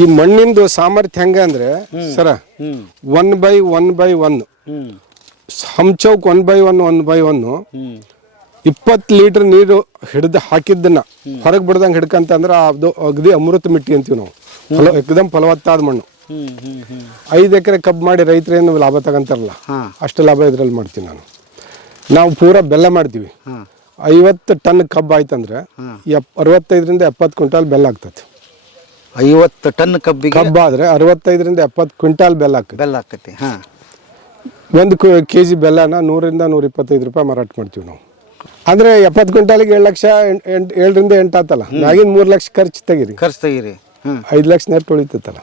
ಈ ಮಣ್ಣಿಂದು ಸಾಮರ್ಥ್ಯ ಹೆಂಗ ಅಂದ್ರೆ ಸರ one by one by one ಹಂಚೌಕ್ one by one one by one ಇಪ್ಪತ್ತು ಲೀಟರ್ ನೀರು ಹಿಡಿದು ಹಾಕಿದ್ದನ್ನ ಹೊರಗೆ ಬಿಡ್ದಂಗೆ ಹಿಡ್ಕಂತ ಅಂದ್ರೆ ಅದು ಅಗದಿ ಅಮೃತ ಮಿಟ್ಟಿ ಅಂತೀವಿ ನಾವು. ಫಲ ಏಕದಮ್ ಫಲವತ್ತಾದ ಮಣ್ಣು. ಐದು ಎಕರೆ ಕಬ್ಬು ಮಾಡಿ ರೈತರೇನು ಲಾಭ ತಗೊಂತಾರಲ್ಲ ಅಷ್ಟು ಲಾಭ ಇದ್ರಲ್ಲಿ ಮಾಡ್ತೀನಿ ನಾನು. ನಾವು ಪೂರ ಬೆಲ್ಲ ಮಾಡ್ತೀವಿ. ಐವತ್ತು ಟನ್ ಕಬ್ಬು ಆಯ್ತಂದ್ರೆ ಎಪ್ ಅರವತ್ತೈದರಿಂದ ಎಪ್ಪತ್ತು ಕ್ವಿಂಟಾಲ್ ಬೆಲ್ಲ ಆಗ್ತದೆ ಐವತ್ತು ಟನ್ ಕಬ್ಬಿಗೆ ಕಬ್ಬು ಆದ್ರೆ ಅರವತ್ತೈದರಿಂದ ಎಪ್ಪತ್ತು ಕ್ವಿಂಟಾಲ್ ಬೆಲ್ಲ ಆಗ್ತದೆ ಬೆಲ್ಲ ಹಾಕತಿ ಹಾ. ಒಂದು ಕೆ ಜಿ ಬೆಲ್ಲನ ನೂರಿಂದ ನೂರ ಇಪ್ಪತ್ತೈದು ರೂಪಾಯಿ ಮಾರಾಟ ಮಾಡ್ತೀವಿ ನಾವು. ಅಂದ್ರೆ ಎಪ್ಪತ್ತು ಕ್ವಿಂಟಾಲಿಗೆ ಏಳು ಲಕ್ಷ ಎಂಟು ಎಂಟ್ ಏಳರಿಂದ ಎಂಟು ಆತಲ್ಲ? ಆಗಿನ ಮೂರು ಲಕ್ಷ ಖರ್ಚು ತೆಗೀರಿ. ಖರ್ಚು ತೆಗೀರಿ ಹ್ಮ್. ಐದು ಲಕ್ಷ ನೆಟ್ ಉಳಿತೈತಲ್ಲ?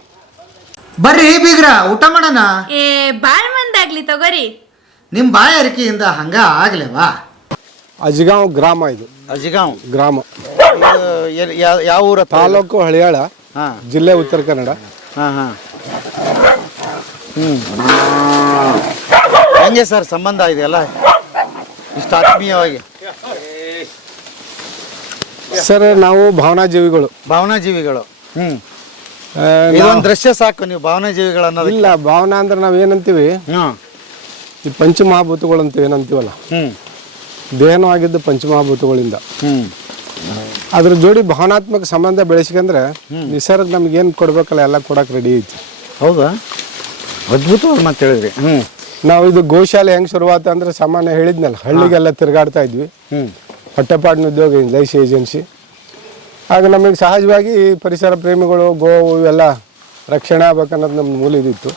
ಬರ್ರಿ ಬೀಗ್ರ ಊಟ ಮಾಡೋಣ? ಏ ಬಾಳ್ ಮಂದಾಗ್ಲಿ ತಗೋರಿ. ನಿಮ್ಮ ಬಾಯಾರಿಕೆಯಿಂದ ಹಂಗ ಆಗ್ಲೇವಾ? ಅಜಗಾಂವ್ ಗ್ರಾಮ ಇದು. ಅಜಗಾಂವ್ ಗ್ರಾಮ. ಯಾವ ಊರ ತಾಲೂಕು ಹಳಿಯಾಳ. ಜಿಲ್ಲೆ ಉತ್ತರ ಕನ್ನಡ. ಹಾ ಹಾ. ಹೆಂಗೆ ಸರ್ ಸಂಬಂಧ ಇದೆಯಲ್ಲ ಇಷ್ಟು ಆತ್ಮೀಯವಾಗಿ. ಸರ್ ನಾವು ಭಾವನಾ ಜೀವಿಗಳು ಭಾವನಾ ಜೀವಿಗಳು ಹ್ಮ್. ಆ, ಇದೊಂದು ದೃಶ್ಯ ಸಾಕು ನೀವು ಭಾವನಾ ಜೀವಿಗಳು ಅನ್ನೋದು ಇಲ್ಲ ಭಾವನಾ ಅಂದ್ರೆ ನಾವು ಏನಂತೀವಿ? ಹಾಂ. ಈ ಪಂಚಮಹಾಭೂತಗಳು ಅಂತ ಏನಂತೀವಲ್ಲ? ಹ್ಮ್. ದೇಹನೂ ಆಗಿದ್ದು ಪಂಚಮಹಾಭೂತಗಳಿಂದ. ಹ್ಮ್. ಅದ್ರ ಜೋಡಿ ಭಾವನಾತ್ಮಕ ಸಂಬಂಧ ಬೆಳೆಸ್ಕೊಂಡ್ರೆ ನಿಸರ್ಗ ನಮ್ಗೆ ಏನು ಕೊಡ್ಬೇಕಲ್ಲ ಎಲ್ಲ ಕೊಡಕ್ಕೆ ರೆಡಿ ಐತಿ. ಹೌದಾ? ಅದ್ಭುತವಾದ ಮತ್ತೆ ಹೇಳಿದ್ರಿ. ಹ್ಮ್. ನಾವು ಇದು ಗೋಶಾಲೆ ಹೆಂಗ್ ಶುರುವಾತ ಅಂದ್ರೆ ಸಾಮಾನ್ಯ ಹೇಳಿದ್ನಲ್ಲ ಹಳ್ಳಿಗೆಲ್ಲ ತಿರುಗಾಡ್ತಾ ಇದ್ವಿ. ಹೊಟ್ಟೆಪಾಡಿನ ಉದ್ಯೋಗ ಲೈಸ್ ಏಜೆನ್ಸಿ. ಆಗ ನಮಗೆ ಸಹಜವಾಗಿ ಪರಿಸರ ಪ್ರೇಮಿಗಳು ಗೋವು ಇವೆಲ್ಲ ರಕ್ಷಣೆ ಆಗ್ಬೇಕನ್ನೋದು ನಮ್ಮ ಮೂಲ ಇದಿತ್ತು.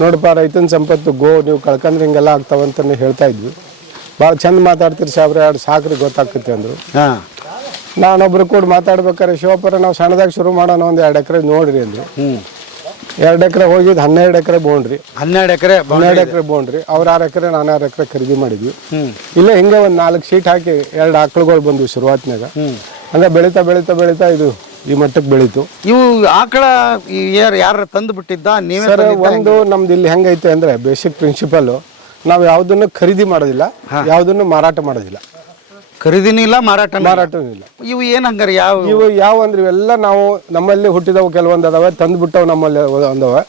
ನೋಡಪ್ಪ ರೈತನ ಸಂಪತ್ತು ಗೋ ನೀವು ಕಳ್ಕಂದ್ರೆ ಹಿಂಗೆಲ್ಲ ಆಗ್ತಾವಂತ ಹೇಳ್ತಾ ಇದ್ವಿ. ಭಾಳ ಚಂದ ಮಾತಾಡ್ತೀರಿ ಸಾಬ್ರೆ ಎರಡು ಸಾಕ್ರಿ ಗೊತ್ತಾಗ್ತೈತೆ ಅಂದರು. ಹಾ. ನಾನೊಬ್ರು ಕೂಡ ಮಾತಾಡ್ಬೇಕಾದ್ರೆ ಶಿವಪುರ ನಾವು ಸಣ್ಣದಾಗಿ ಶುರು ಮಾಡೋಣ ಒಂದು ಎರಡು ಎಕರೆ ನೋಡ್ರಿ ಅಂದ್ರೆ. ಎರಡು ಎಕರೆ ಹೋಗಿದ್ದು ಹನ್ನೆರಡು ಎಕರೆ ಬೋಣ್ರಿ ಹನ್ನೆರಡು ಎಕರೆ ಹನ್ನೆರಡು ಎಕರೆ ಬೋಂಡ್ರಿ. ಅವ್ರ ಆರು ಎಕರೆ ನಾನು ಆರು ಎಕರೆ ಖರೀದಿ ಮಾಡಿದ್ವಿ. ಇಲ್ಲೇ ಹಿಂಗೆ ಒಂದು ನಾಲ್ಕು ಶೀಟ್ ಹಾಕಿ ಎರಡು ಆಕಳುಗಳು ಬಂದ್ವಿ ಶುರುವಾತ್ನಾಗ ಹಂಗೆ ಬೆಳೀತಾ ಬೆಳೀತಾ ಬೆಳೀತಾ ಇದು ಈ ಮಟ್ಟಕ್ಕೆ ಬೆಳೀತು. ಇವು ಆಕಳ ಈ ಯಾರು ಯಾರು ತಂದು ಬಿಟ್ಟಿದ್ದ? ನೀವೇ ಸರ್ ಒಂದು ನಮ್ದು ಇಲ್ಲಿ ಹೆಂಗೈತೆ ಅಂದ್ರೆ ಬೇಸಿಕ್ ಪ್ರಿನ್ಸಿಪಲ್ ನಾವು ಯಾವುದನ್ನು ಖರೀದಿ ಮಾಡೋದಿಲ್ಲ ಯಾವುದನ್ನು ಮಾರಾಟ ಮಾಡೋದಿಲ್ಲ. ಖರೀದಿನೂ ಇಲ್ಲ ಮಾರಾಟ ಮಾರಾಟನೂ ಇಲ್ಲ. ಇವು ಏನು ಹಂಗಾರೆ ಯಾವ ಇವು ಯಾವ ಅಂದ್ರೆ ಇವೆಲ್ಲ ನಾವು ನಮ್ಮಲ್ಲಿ ಹುಟ್ಟಿದವು ಕೆಲವೊಂದು ಅದಾವೆ ತಂದು ಬಿಟ್ಟವು ನಮ್ಮಲ್ಲಿ ಒಂದವ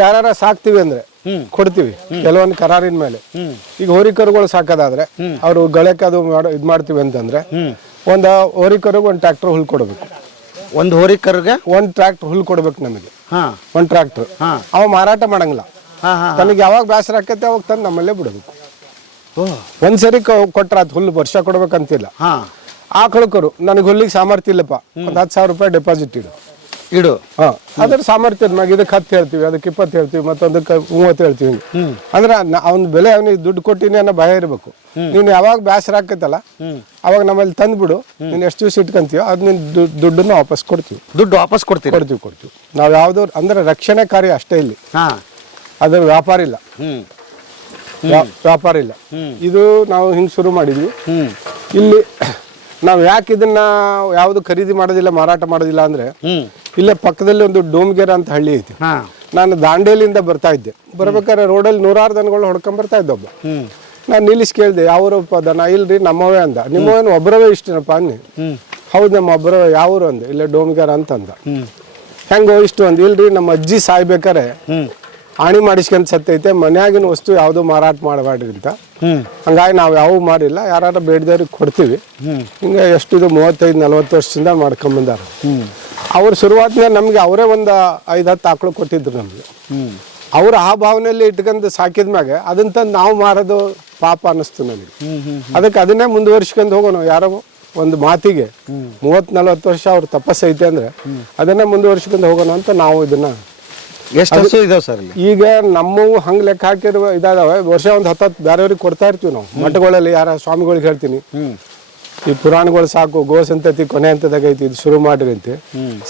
ಯಾರ ಸಾಕ್ತಿವಿ ಅಂದ್ರೆ ಕೊಡ್ತೀವಿ. ಕೆಲವೊಂದು ಕರಾರಿನ ಮೇಲೆ. ಈಗ ಹೋರಿಕರುಗಳು ಸಾಕೋದಾದ್ರೆ ಅವರು ಗಳಕ್ಕೆ ಅದು ಮಾಡೋ ಇದು ಮಾಡ್ತೀವಿ ಅಂತಂದ್ರೆ ಒಂದು ಹೋರಿಕರುಗೆ ಒಂದು ಟ್ರ್ಯಾಕ್ಟರ್ ಹುಲ್ ಕೊಡಬೇಕು. ಒಂದು ಹೋರಿ ಕರ್ಗೆ? ಒಂದು ಟ್ರ್ಯಾಕ್ಟರ್ ಹುಲ್ ಕೊಡ್ಬೇಕು ನಮಗೆ. ಒಂದು ಟ್ರ್ಯಾಕ್ಟರ್. ಅವ ಮಾರಾಟ ಮಾಡಂಗಿಲ್ಲ. ತನಗೆ ಯಾವಾಗ ಬೇಸರ ಆಕೈತೆ ಅವಾಗ ತಂದು ನಮ್ಮಲ್ಲೇ ಬಿಡಬೇಕು. ಒಂದ್ಸರಿ ಕೊಟ್ರ ಅದು ಹುಲ್ಲು ವರ್ಷ ಕೊಡ್ಬೇಕಂತಿಲ್ಲ. ಹಾ. ಆಕಳು ನನಗೆ ಹುಲ್ಲಿಗೆ ಸಾಮರ್ಥ್ಯ ಇಲ್ಲಪ್ಪ. ಒಂದು ಹತ್ತು ಸಾವಿರ ರೂಪಾಯಿ ಡೆಪಾಸಿಟ್ ಇಡು. ಇಡು. ಹಾ ಅದ್ರ ಸಾಮರ್ಥ್ಯ ಮ್ಯಾಗ ಇದಕ್ಕೆ ಹತ್ತು ಹೇಳ್ತೀವಿ ಅದಕ್ಕೆ ಇಪ್ಪತ್ತು ಹೇಳ್ತೀವಿ ಮತ್ತೊಂದಕ್ಕೆ ಮೂವತ್ತು ಹೇಳ್ತೀವಿ. ಅಂದ್ರ ಅವ್ನ ಬೆಲೆ ಅವನಿಗೆ ದುಡ್ಡು ಕೊಟ್ಟಿನಿ ಅನ್ನೋ ಭಯ ಇರಬೇಕು. ನೀನು ಯಾವಾಗ ಬೇಸರ ಆಕೈತಲ್ಲ ಅವಾಗ ನಮ್ಮಲ್ಲಿ ತಂದ್ಬಿಡು ನೀನು ಎಷ್ಟು ದಿವಸ ಇಟ್ಕೊಂತೀವೋ ಅದು ನಿನ್ನ ದುಡ್ಡನ್ನು ವಾಪಸ್ ಕೊಡ್ತೀವಿ. ದುಡ್ಡು ವಾಪಸ್ ಕೊಡ್ತೀವಿ ಕೊಡ್ತೀವಿ ಕೊಡ್ತೀವಿ. ನಾವು ಯಾವುದೋ ಅಂದ್ರೆ ರಕ್ಷಣೆ ಕಾರ್ಯ ಅಷ್ಟೇ ಇಲ್ಲಿ. ಹಾ. ಅದ್ರ ವ್ಯಾಪಾರ ಇಲ್ಲ. ವ್ಯಾಪಾರ ಇಲ್ಲ. ಇದು ನಾವು ಹಿಂಗೆ ಶುರು ಮಾಡಿದ್ವಿ. ಇಲ್ಲಿ ನಾವು ಯಾಕೆ ಇದನ್ನ ಯಾವುದು ಖರೀದಿ ಮಾಡೋದಿಲ್ಲ ಮಾರಾಟ ಮಾಡೋದಿಲ್ಲ ಅಂದ್ರೆ ಇಲ್ಲೇ ಪಕ್ಕದಲ್ಲಿ ಒಂದು ಡೋಮ್ಗೆರ ಅಂತ ಹಳ್ಳಿ ಐತಿ. ನಾನು ದಾಂಡೇಲಿಯಿಂದ ಬರ್ತಾ ಇದ್ದೆ. ಬರ್ಬೇಕಾದ್ರೆ ರೋಡಲ್ಲಿ ನೂರಾರು ದನಗಳು ಹೊಡ್ಕೊಂಡ್ ಬರ್ತಾ ಇದ್ದ ಒಬ್ಬ ಹ್ಮ್. ನಾನು ನಿಲ್ಲಿಸಿ ಕೇಳಿದೆ ಯಾವೂರಪ್ಪ ದನ? ಇಲ್ರಿ ನಮ್ಮವೇ ಅಂದ. ನಿಮ್ಮವೇನು ಒಬ್ಬರವೇ ಇಷ್ಟನಪ್ಪ ಅನ್ನಿ ಹೌದು ನಮ್ಮ ಒಬ್ಬರವೇ ಯಾವ್ರು? ಅಂದೆ. ಇಲ್ಲ ಡೋಮ್ಗೆರ ಅಂತ ಅಂದ ಹ್ಮ್. ಹೆಂಗೋ ಇಷ್ಟು ಅಂದ. ಇಲ್ರಿ ನಮ್ಮ ಅಜ್ಜಿ ಸಾಯ್ಬೇಕಾರೆ ಹ್ಮ್ ಮಾಡಿಸ್ಕೊಂಡ್ ಸತ್ತೈತೆ ಮನ್ಯಾಗಿನ ವಸ್ತು ಯಾವುದು ಮಾರಾಟ ಮಾಡಬೇಡ್ರಿ ಅಂತ ಹಂಗಾಗಿ ನಾವು ಯಾವ ಮಾಡಿಲ್ಲ ಯಾರು ಬೇಡದವ್ರಿಗೆ ಕೊಡ್ತೀವಿ. ಹಿಂಗ ಎಷ್ಟು ಇದು ಮೂವತ್ತೈದು ನಲ್ವತ್ತು ವರ್ಷದಿಂದ ಮಾಡ್ಕೊಂಬಂದಾರ ಅವ್ರ ಶುರುವಾತ ನಮಗೆ ಅವರೇ ಒಂದು ಐದು ಹತ್ತು ಆಕಳು ಕೊಟ್ಟಿದ್ರು ನಮಗೆ. ಅವ್ರ ಆ ಭಾವನೆಯಲ್ಲಿ ಇಟ್ಕೊಂಡು ಸಾಕಿದ ಮ್ಯಾಗೆ ಅದನ್ನ ತಂದು ನಾವು ಮಾರೋದು ಪಾಪ ಅನ್ನಿಸ್ತು ನನಗೆ ಅದಕ್ಕೆ ಅದನ್ನೇ ಮುಂದುವರ್ಸ್ಕೊಂಡು ಹೋಗೋಣ ಯಾರೋ ಒಂದು ಮಾತಿಗೆ ಮೂವತ್ತು ನಲ್ವತ್ತು ವರ್ಷ ಅವ್ರ ತಪಸ್ಸೈತೆ ಅಂದ್ರೆ ಅದನ್ನೇ ಮುಂದುವರ್ಸ್ಕೊಂಡು ಹೋಗೋಣ ಅಂತ ನಾವು ಇದನ್ನ ಎಷ್ಟು ಹಸು ಇದಾವೆ ಸರ್ ಇಲ್ಲಿ ಈಗ ನಮ್ಮವು ಹಂಗೆ ಲೆಕ್ಕ ಹಾಕಿರುವ ಇದಾದವೆ. ವರ್ಷ ಒಂದು ಹತ್ತತ್ತು ಬೇರೆಯವ್ರಿಗೆ ಕೊಡ್ತಾ ಇರ್ತೀವಿ ನಾವು. ಮಠಗಳಲ್ಲಿ ಯಾರ ಸ್ವಾಮಿಗಳಿಗೆ ಹೇಳ್ತೀನಿ. ಈ ಪುರಾಣಗಳು ಸಾಕು ಗೋ ಸಂತತಿ ಕೊನೆ ಹಂತದಾಗ ಐತಿ ಇದು ಶುರು ಮಾಡ್ರಿ ಅಂತ.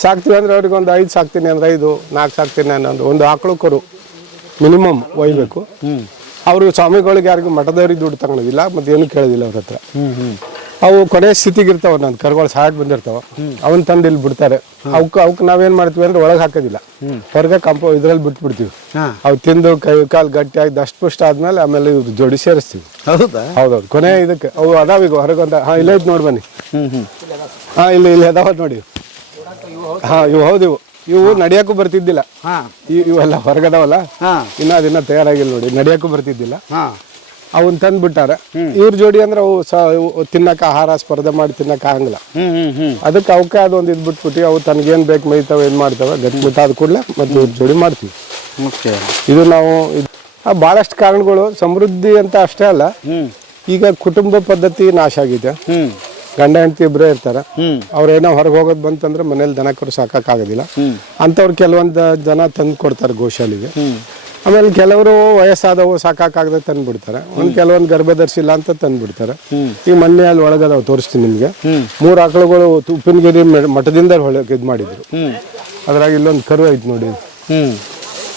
ಸಾಕ್ತೀವಿ ಅಂದ್ರೆ ಅವ್ರಿಗೆ ಒಂದು ಐದು ಸಾಕ್ತೀನಿ ಅಂದ್ರೆ ಐದು ನಾಲ್ಕು ಸಾಕ್ತೀನಿ ಅನ್ನೋ ಒಂದು ಆಕಳು ಕೊರು ಮಿನಿಮಮ್ ಒಯ್ಬೇಕು. ಅವರು ಸ್ವಾಮಿಗಳಿಗೆ ಯಾರಿಗೂ ಮಠದವ್ರಿಗೆ ದುಡ್ಡು ತಗೊಳೋದಿಲ್ಲ ಮತ್ತೆ ಏನು ಕೇಳೋದಿಲ್ಲ ಅವ್ರ ಹತ್ರ. ಅವು ಕೊನೆ ಸ್ಥಿತಿಗೆ ಇರ್ತಾವ ನನ್ನ ಕರುಗಳು ಸಾಕ್ ಬಂದಿರ್ತಾವ. ಅವನ್ ತಂದು ಇಲ್ಲಿ ಬಿಡ್ತಾರೆ. ಅವಕ್ಕೆ ಅವಕ್ಕೆ ನಾವೇನ್ ಮಾಡ್ತೀವಿ ಅಂದ್ರೆ ಒಳಗೆ ಹಾಕೋದಿಲ್ಲ. ಹೊರಗೆ ಕಂಪೋ ಇದ್ರಲ್ಲಿ ಬಿಟ್ಬಿಡ್ತೀವಿ ಅವು ತಿಂದು ಕೈ ಕಾಲು ಗಟ್ಟಿಯಾಗಿ ದಷ್ಟ ಪುಷ್ಟ ಆದ್ಮೇಲೆ ಆಮೇಲೆ ಇವ್ರು ಜೋಡಿ ಸೇರಿಸ್ತೀವಿ. ಹೌದಾ? ಹೌದೌದು. ಕೊನೆ ಇದಕ್ಕೆ ಅವು ಅದಾವ ಈಗ ಹೊರಗೊಂದ ಹಾ ಇಲ್ಲೇ ನೋಡಿ ಬನ್ನಿ. ಹ್ಮ್ ಹ್ಮ್. ಹಾ ಇಲ್ಲಿ ಇಲ್ಲಿ ಅದಾವ ನೋಡಿ. ಹಾ ಇವು ಹೌದು ಇವು. ಇವು ನಡಿಯಕ್ಕೂ ಬರ್ತಿದ್ದಿಲ್ಲ. ಇವೆಲ್ಲ ಹೊರಗದವಲ್ಲ? ಇನ್ನ ಅದನ್ನ ತಯಾರಾಗಿಲ್ಲ ನೋಡಿ. ನಡಿಯಕ್ಕೂ ಬರ್ತಿದ್ದಿಲ್ಲ. ಹಾ. ಅವನ್ ತಂದು ಬಿಟ್ಟಾರ ಇವ್ರ ಜೋಡಿ ಅಂದ್ರೆ ಅವು ತಿನ್ನಕ ಆಹಾರ ಸ್ಪರ್ಧೆ ಮಾಡಿ ತಿನ್ನಕ ಆಗಂಗಿಲ್ಲ ಅದಕ್ಕೆ ಅವಕ್ಕೆ ಅದೊಂದು ಇದು ಬಿಟ್ಬಿಟ್ಟು ಅವು ತನಗೇನು ಬೇಕು ಮೈತಾವ ಏನು ಮಾಡ್ತಾವ ಮುಟ್ಟಾದ ಕೂಡಲೇ ಮತ್ತೆ ಇವ್ರ ಜೋಡಿ ಮಾಡ್ತೀವಿ. ಇದು ನಾವು ಬಹಳಷ್ಟು ಕಾರಣಗಳು ಸಮೃದ್ಧಿ ಅಂತ ಅಷ್ಟೇ ಅಲ್ಲ. ಈಗ ಕುಟುಂಬ ಪದ್ಧತಿ ನಾಶ ಆಗಿದೆ. ಗಂಡ ಹೆಂಡತಿ ಇಬ್ಬರೇ ಇರ್ತಾರೆ. ಅವ್ರೇನೋ ಅವ್ರು ಏನೋ ಹೊರಗೆ ಹೋಗೋದು ಬಂತಂದ್ರೆ ಮನೇಲಿ ದನ ಕರು ಸಾಕಾಗೋದಿಲ್ಲ ಅಂಥವ್ರು ಕೆಲವೊಂದು ಜನ ತಂದು ಕೊಡ್ತಾರೆ ಗೋಶಾಲೆಗೆ ಆಮೇಲೆ ಕೆಲವರು ವಯಸ್ಸಾದವು ಸಾಕಾಗದೆ ತಂದ್ಬಿಡ್ತಾರೆ. ಒಂದು ಕೆಲವೊಂದು ಗರ್ಭಧರಿಸಿಲ್ಲ ಅಂತ ತಂದ್ಬಿಡ್ತಾರೆ. ಈ ಮೊನ್ನೆ ಅಲ್ಲಿ ಒಳಗದಾವ ತೋರಿಸ್ತೀನಿ ನಿಮಗೆ. ಮೂರು ಆಕಳುಗಳು ಉಪ್ಪಿನಗಿರಿ ಮಠದಿಂದ ಹೊಳಗೆ ಇದು ಮಾಡಿದ್ರು. ಅದ್ರಾಗ ಇಲ್ಲೊಂದು ಕರು ಐತೆ ನೋಡಿ.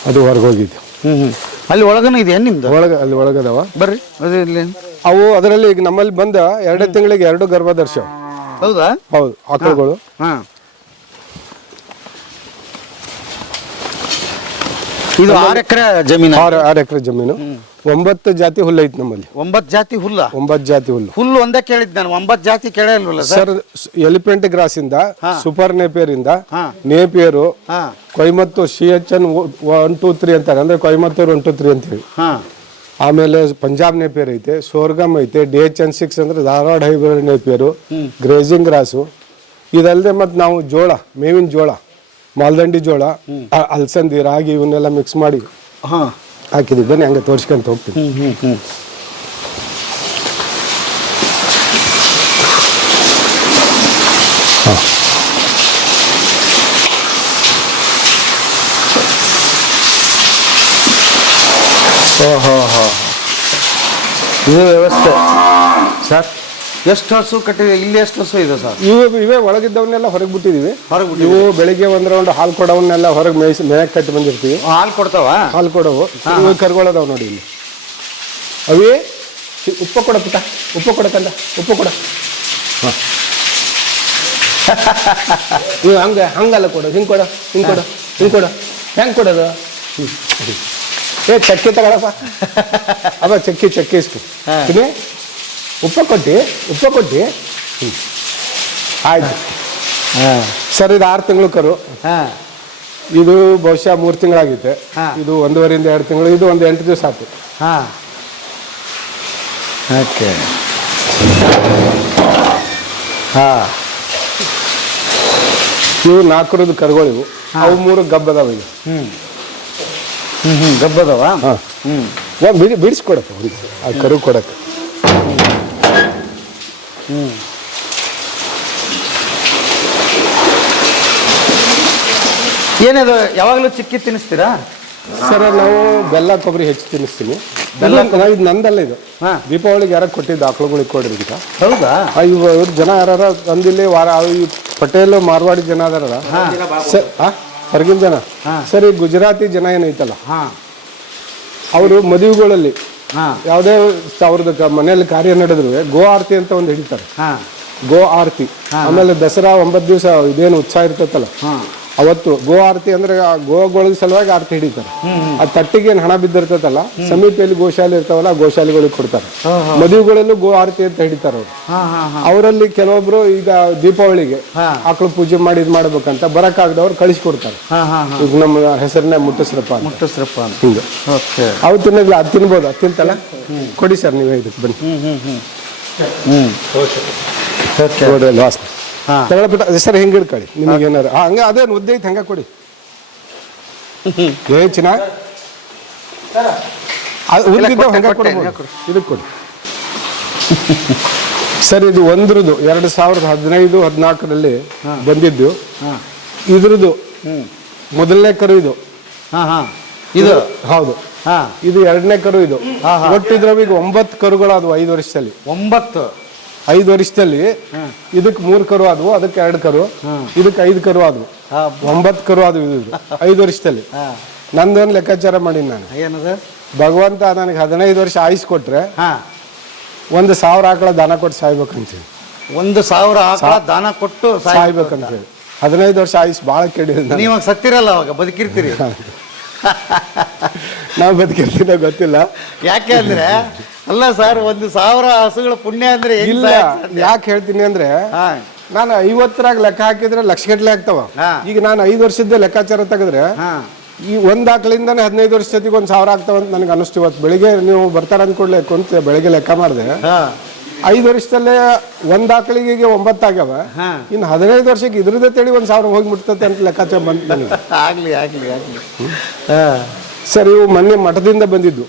ಅದು ಹೊರಗೆ ಹೋಗಿದ್ದು ಹ್ಮ್ ಹ್ಮ್. ಅಲ್ಲಿ ಒಳಗನ ಇದೆ ನಿಮ್ದು? ಒಳಗ ಅಲ್ಲಿ ಒಳಗದವ. ಬರ್ರಿ ಅದು ಇಲ್ಲಿ. ಅವು ಅದರಲ್ಲಿ ಈಗ ನಮ್ಮಲ್ಲಿ ಬಂದ ಎರಡು ತಿಂಗಳಿಗೆ ಎರಡು ಗರ್ಭಧರ್ಸವ ಹೌದಾ? ಹೌದು ಆಕಳುಗಳು. ಇದು ಆರು ಎಕರೆ ಜಮೀನು? ಆರು ಆರು ಎಕರೆ ಜಮೀನು. ಒಂಬತ್ತು ಜಾತಿ ಹುಲ್ಲು ಐತೆ ನಮ್ಮಲ್ಲಿ. ಒಂಬತ್ತು ಜಾತಿ ಹುಲ್ಲ? ಒಂಬತ್ತು ಜಾತಿ ಹುಲ್ಲು. ಹುಲ್ಲು ಒಂದೇ ಕೇಳಿದ್ ನಾನು. ಒಂಬತ್ತು ಜಾತಿ ಕೇಳೇ ಇಲ್ವಲ್ಲ ಸರ್? ಎಲಿಫೆಂಟ್ ಗ್ರಾಸ್ ಇಂದ ಸೂಪರ್ ನೇಪಿಯರ್ ಇಂದ. Napier Coimbatore C H N one two three ಅಂತಾರೆ. ಅಂದ್ರೆ ಕೊಯಮತ್ತೂರು ಒನ್ ಟೂ ತ್ರೀ ಅಂತೇಳಿ ಹಾ. ಆಮೇಲೆ ಪಂಜಾಬ್ ನೇಪಿಯರ್ ಐತೆ ಸೋರ್ಗಮ್ ಐತೆ ಡಿ ಎಚ್ ಎನ್ ಸಿಕ್ಸ್ ಅಂದ್ರೆ Dharwad hybrid napier grazing grass. ಇದಲ್ಲದೆ ಮತ್ತೆ ನಾವು ಜೋಳ ಮೇವಿನ ಜೋಳ. ಮಾಲ್ದಂಡಿ ಜೋಳ ಅಲ್ಸಂದಿ ಅಲಸಂದಿ ರಾಗಿ ಇವನ್ನೆಲ್ಲ ಮಿಕ್ಸ್ ಮಾಡಿ ಹಾ. ಹಾಕಿದ್ವಿ. ಬನ್ನಿ ಹಂಗೆ ತೋರಿಸ್ಕೊಂತ ಹೋಗ್ತೀನಿ. ಹ್ಮ್ ಹ್ಮ್ ಹ್ಮ್. ಓಹೋ ಹೋ. ಇದು ವ್ಯವಸ್ಥೆ. ಸರ್. ಎಷ್ಟು ಹಸು ಕಟ್ಟಿದೆ? ಇಲ್ಲಿ ಎಷ್ಟು ಹಸು ಇದೆ ಸರ್? ಇವು ಇವೇ ಒಳಗಿದ್ದವನ್ನೆಲ್ಲ ಹೊರಗೆ ಬಿಟ್ಟಿದೀವಿ. ಹೊರಗೆ ಇವು ಬೆಳಿಗ್ಗೆ ಒಂದ್ ಒಂದು ಹಾಲು ಕೊಡೋವನ್ನೆಲ್ಲ ಹೊರಗೆ ಮೇಯ್ಸಿ ಮೇಯಕ್ಕೆ ಕಟ್ಟಿ ಬಂದಿರ್ತೀವಿ. ಹಾಲು ಕೊಡ್ತಾವ? ಹಾಲು ಕೊಡವು. ಇವು ಕರ್ಗೊಳೋದವ್ ನೋಡಿ ಇಲ್ಲಿ. ಅವೇ ಉಪ್ಪು ಕೊಡ ಪುಟ ಉಪ್ಪು ಕೊಡ ಕಂದ ಉಪ್ಪು ಕೊಡ. ನೀವು ಹಂಗೆ ಹಂಗ ಹಂಗಲ್ಲ ಕೊಡು. ಹಿಂಗೆ ಕೊಡು ಹಿಂಗೆ ಕೊಡು ಹಿಂಗೆ ಕೊಡು. ಹೆಂಗೆ ಕೊಡೋದು. ಏ ಚಕ್ಕಿ ತಗೊಳಪ್ಪ. ಅವ ಚಕ್ಕಿ ಚಕ್ಕಿ ಇಷ್ಟು ತಿನ್ನಿ. ಉಪ್ಪ ಕೊಟ್ಟು ಉಪ್ಪು ಕೊಟ್ಟು ಹ್ಞೂ ಆಯ್ತು. ಹಾಂ. ಸರ್ ಇದು ಆರು ತಿಂಗಳು ಕರು. ಹಾಂ. ಇದು ಬಹುಶಃ ಮೂರು ತಿಂಗಳಾಗಿತ್ತು. ಹಾ. ಇದು ಒಂದೂವರೆಯಿಂದ ಎರಡು ತಿಂಗಳು ಇದು ಒಂದು ಎಂಟು ದಿವಸ ಆಯ್ತು. ಹಾಂ. ಓಕೆ. ಹಾಂ. ಇವು ನಾಲ್ಕರದ್ದು ಕರುಗಳಿವು ಅವು ಮೂರು ಗಬ್ಬದಾವ ಇದು. ಹ್ಞೂ ಹ್ಞೂ ಹ್ಞೂ ಗಬ್ಬದವ? ಹಾಂ. ಹ್ಞೂ ಬಿಡಿ ಬಿಡಿಸ್ಕೊಡಪ್ಪ ಆ ಕರು ಕೊಡಕ್ಕೆ. ಹ್ಞೂ ಏನದು ಯಾವಾಗಲೂ ಚಿಕ್ಕಿ ತಿನ್ನಿಸ್ತೀರಾ? ಸರ್ ನಾವು ಬೆಲ್ಲ ಕೊಬ್ಬರಿ ಹೆಚ್ಚು ತಿನ್ನಿಸ್ತೀನಿ ಬೆಲ್ಲ ಇದು ನಂದಲ್ಲ ಇದು. ಹಾಂ. ದೀಪಾವಳಿಗೆ ಯಾರ ಕೊಟ್ಟಿದ್ದು ಆಕಳುಗಳಿಗೆ ಕೊಡ್ರಿ ಅಂತ ಹೌದಾ? ಆ, ಇವು ಇವ್ರ ಜನ ಯಾರ ತಂದಿಲ್ಲಿ ವಾರ ಆ, ಈ ಪಟೇಲ್ ಮಾರ್ವಾಡಿ ಜನ ಅದಾರಲ್ಲ. ಸರ್ ಆ ಹೊರಗಿನ ಜನ. ಸರ್ ಈ ಗುಜರಾತಿ ಜನ ಏನೈತಲ್ಲ. ಹಾಂ. ಅವರು ಮದುವೆಗಳಲ್ಲಿ ಹಾಂ ಯಾವುದೇ ಅವ್ರದ್ದು ಕ- ಮನೆಯಲ್ಲಿ ಕಾರ್ಯ ನಡೆದ್ರು ಗೋ ಆರತಿ ಅಂತ ಒಂದು ಹೇಳ್ತಾರೆ. ಗೋ ಆರತಿ. ಆಮೇಲೆ ದಸರಾ ಒಂಬತ್ತು ದಿವಸ ಇದೇನು ಉತ್ಸಾಹ ಇರ್ತೈತಲ್ಲ. ಅವತ್ತು ಗೋ ಆರತಿ ಅಂದ್ರೆ ಆ ಗೋಗಳಿಗೆ ಸಲುವಾಗಿ ಆರತಿ ಹಿಡಿತಾರೆ. ಆ ತಟ್ಟಿಗೆ ಏನ್ ಹಣ ಬಿದ್ದಿರ್ತೈತಲ್ಲ ಸಮೀಪದಲ್ಲಿ ಗೋಶಾಲೆ ಇರ್ತಾವಲ್ಲ ಆ ಗೋಶಾಲೆಗಳಿಗೆ ಕೊಡ್ತಾರೆ. ಮದುವೆಗಳಲ್ಲೂ ಗೋ ಆರತಿ ಅಂತ ಹಿಡಿತಾರೆ ಅವರು. ಅವರಲ್ಲಿ ಕೆಲವೊಬ್ರು ಈಗ ದೀಪಾವಳಿಗೆ. ಆಕಳು ಪೂಜೆ ಮಾಡಿ ಇದು ಮಾಡ್ಬೇಕಂತ ಬರಕ್ಕಾಗದವ್ರು ಕಳಿಸ್ಕೊಡ್ತಾರೆ. ಕೊಡ್ತಾರೆ ಈಗ ನಮ್ಮ ಹೆಸರನ್ನೇ ಮುಟ್ಟಸ್ರಪ್ಪ ಮುಟ್ಟಸ್ರಪ್ಪ ಅಂತ. ಹಿಂಗೆ. ಅವು ತಿನ್ನೋದಿಲ್ಲ ಅದು ತಿನ್ಬೋದು ಅದು ತಿಂತಲ್ಲ? ಕೊಡಿ ಸರ್ ನೀವೇ ಇದಕ್ಕೆ ಬನ್ನಿ. ಹ್ಞೂ ಹ್ಞೂ ಹ್ಞೂ ಹ್ಞೂ ಓಕೆ. ನೋಡ್ರಿ ಅದೇ ಸರ್ ಹಿಂಗೆ ಇಡ್ಕೊಳ್ಳಿ ನಿಮಗೆ ಏನಾರು ಹಂಗೆ ಅದೇ ಉದ್ದ ಐತೆ ಹಂಗೆ ಕೊಡಿ. ಏ ಚೆನ್ನಾಗಿ ಉದ್ದಿದ್ದು ಕೊಟ್ಟೆ, ಹಂಗೆ ಕೊಡಿ. ಇದಕ್ಕೆ ಕೊಡಿ. ಸರ್ ಇದು ಒಂದ್ರದ್ದು ಎರಡು ಸಾವಿರದ ಹದಿನೈದು ಹದಿನಾಲ್ಕರಲ್ಲಿ ಬಂದಿದ್ದು. ಹಾ. ಇದ್ರದ್ದು ಮೊದಲನೇ ಕರು ಇದು. ಹಾಂ ಹಾಂ. ಇದು? ಹೌದು. ಹಾಂ. ಇದು ಎರಡನೇ ಕರು ಇದು. ಒಟ್ಟು ಇದ್ರೊಳಗೆ ಈಗ ಒಂಬತ್ತು ಕರುಗಳು ಅದು ಐದು ವರ್ಷದಲ್ಲಿ. ಒಂಬತ್ತು? ಐದು ವರ್ಷದಲ್ಲಿ ಇದಕ್ಕೆ ಮೂರು ಕರು ಆದವು ಅದಕ್ಕೆ ಎರಡು ಕರು ಇದಕ್ಕೆ ಐದು ಕರು ಆದವು. ಒಂಬತ್ತು ಕರು ಆದವು ಇದು ಐದು ವರ್ಷದಲ್ಲಿ ನಂದೊಂದು ಲೆಕ್ಕಾಚಾರ ಮಾಡೀನಿ ನಾನು. ಏನದು? ಭಗವಂತ ನನಗೆ ಹದಿನೈದು ವರ್ಷ ಆಯುಸ್ ಕೊಟ್ರೆ ಒಂದು ಸಾವಿರ ಆಕಳ ದಾನ ಕೊಟ್ಟು ಸಾಯ್ಬೇಕಂತೇಳಿ. ಒಂದು ಸಾವಿರ ಆಕಳ ದಾನ ಕೊಟ್ಟು. ಸಾಯ್ಬೇಕಂತೇಳಿ. ಹದಿನೈದು ವರ್ಷ ಆಯುಸ್ ಭಾಳ ಕೆಡಿದ ನೀವು ಸತ್ತಿರಲ್ಲ ಅವಾಗ ಬದುಕಿರ್ತೀರಿ. ನಾವು ಬದುಕಿರ್ತೀನ ಗೊತ್ತಿಲ್ಲ. ಯಾಕೆ ಅಂದ್ರೆ ಅಲ್ಲ ಸರ್ ಒಂದು ಸಾವಿರ ಹಸುಗಳ ಪುಣ್ಯ ಅಂದ್ರೆ ಇಲ್ಲ ಯಾಕೆ ಹೇಳ್ತೀನಿ ಅಂದ್ರೆ ನಾನು ಐವತ್ತರಾಗ ಲೆಕ್ಕ ಹಾಕಿದ್ರೆ ಲಕ್ಷ ಗಟ್ಟಲೆ ಆಗ್ತಾವ ಈಗ ನಾನು ಐದು ವರ್ಷದ ಲೆಕ್ಕಾಚಾರ ತೆಗೆದ್ರೆ ಈ ಒಂದ್ ಆಕಳಿಂದಾನೆ ಹದಿನೈದು ವರ್ಷದೊತ್ತಿಗೆ ಒಂದ್ ಸಾವಿರ ಆಗ್ತಾವ ಅಂತ ನನಗೆ ಅನಿಸ್ತು. ಇವತ್ತು ಬೆಳಿಗ್ಗೆ ನೀವು ಬರ್ತಾರ ಅಂದ್ಕೊಡ್ಲೆ ಕುಂತ ಬೆಳಿಗ್ಗೆ ಲೆಕ್ಕ ಮಾಡಿದೆ. ಐದು ವರ್ಷದಲ್ಲೇ ಒಂದ್ ಆಕಳಿಗೆ ಒಂಬತ್ತು ಆಗ್ಯಾವ. ಇನ್ನು ಹದಿನೈದು ವರ್ಷಕ್ಕೆ ಇದ್ರದ್ದೇ ತೇಳಿ ಒಂದ್ ಸಾವಿರ ಹೋಗಿ ಮುಟ್ತತೆ ಅಂತ ಲೆಕ್ಕಾಚಾರ ಬಂತು ನನಗೆ. ಆಗ್ಲಿ ಆಗ್ಲಿ ಆಗ್ಲಿ. ಹಾ. ಸರ್ ಇವು ಮೊನ್ನೆ ಮಠದಿಂದ ಬಂದಿದ್ದು.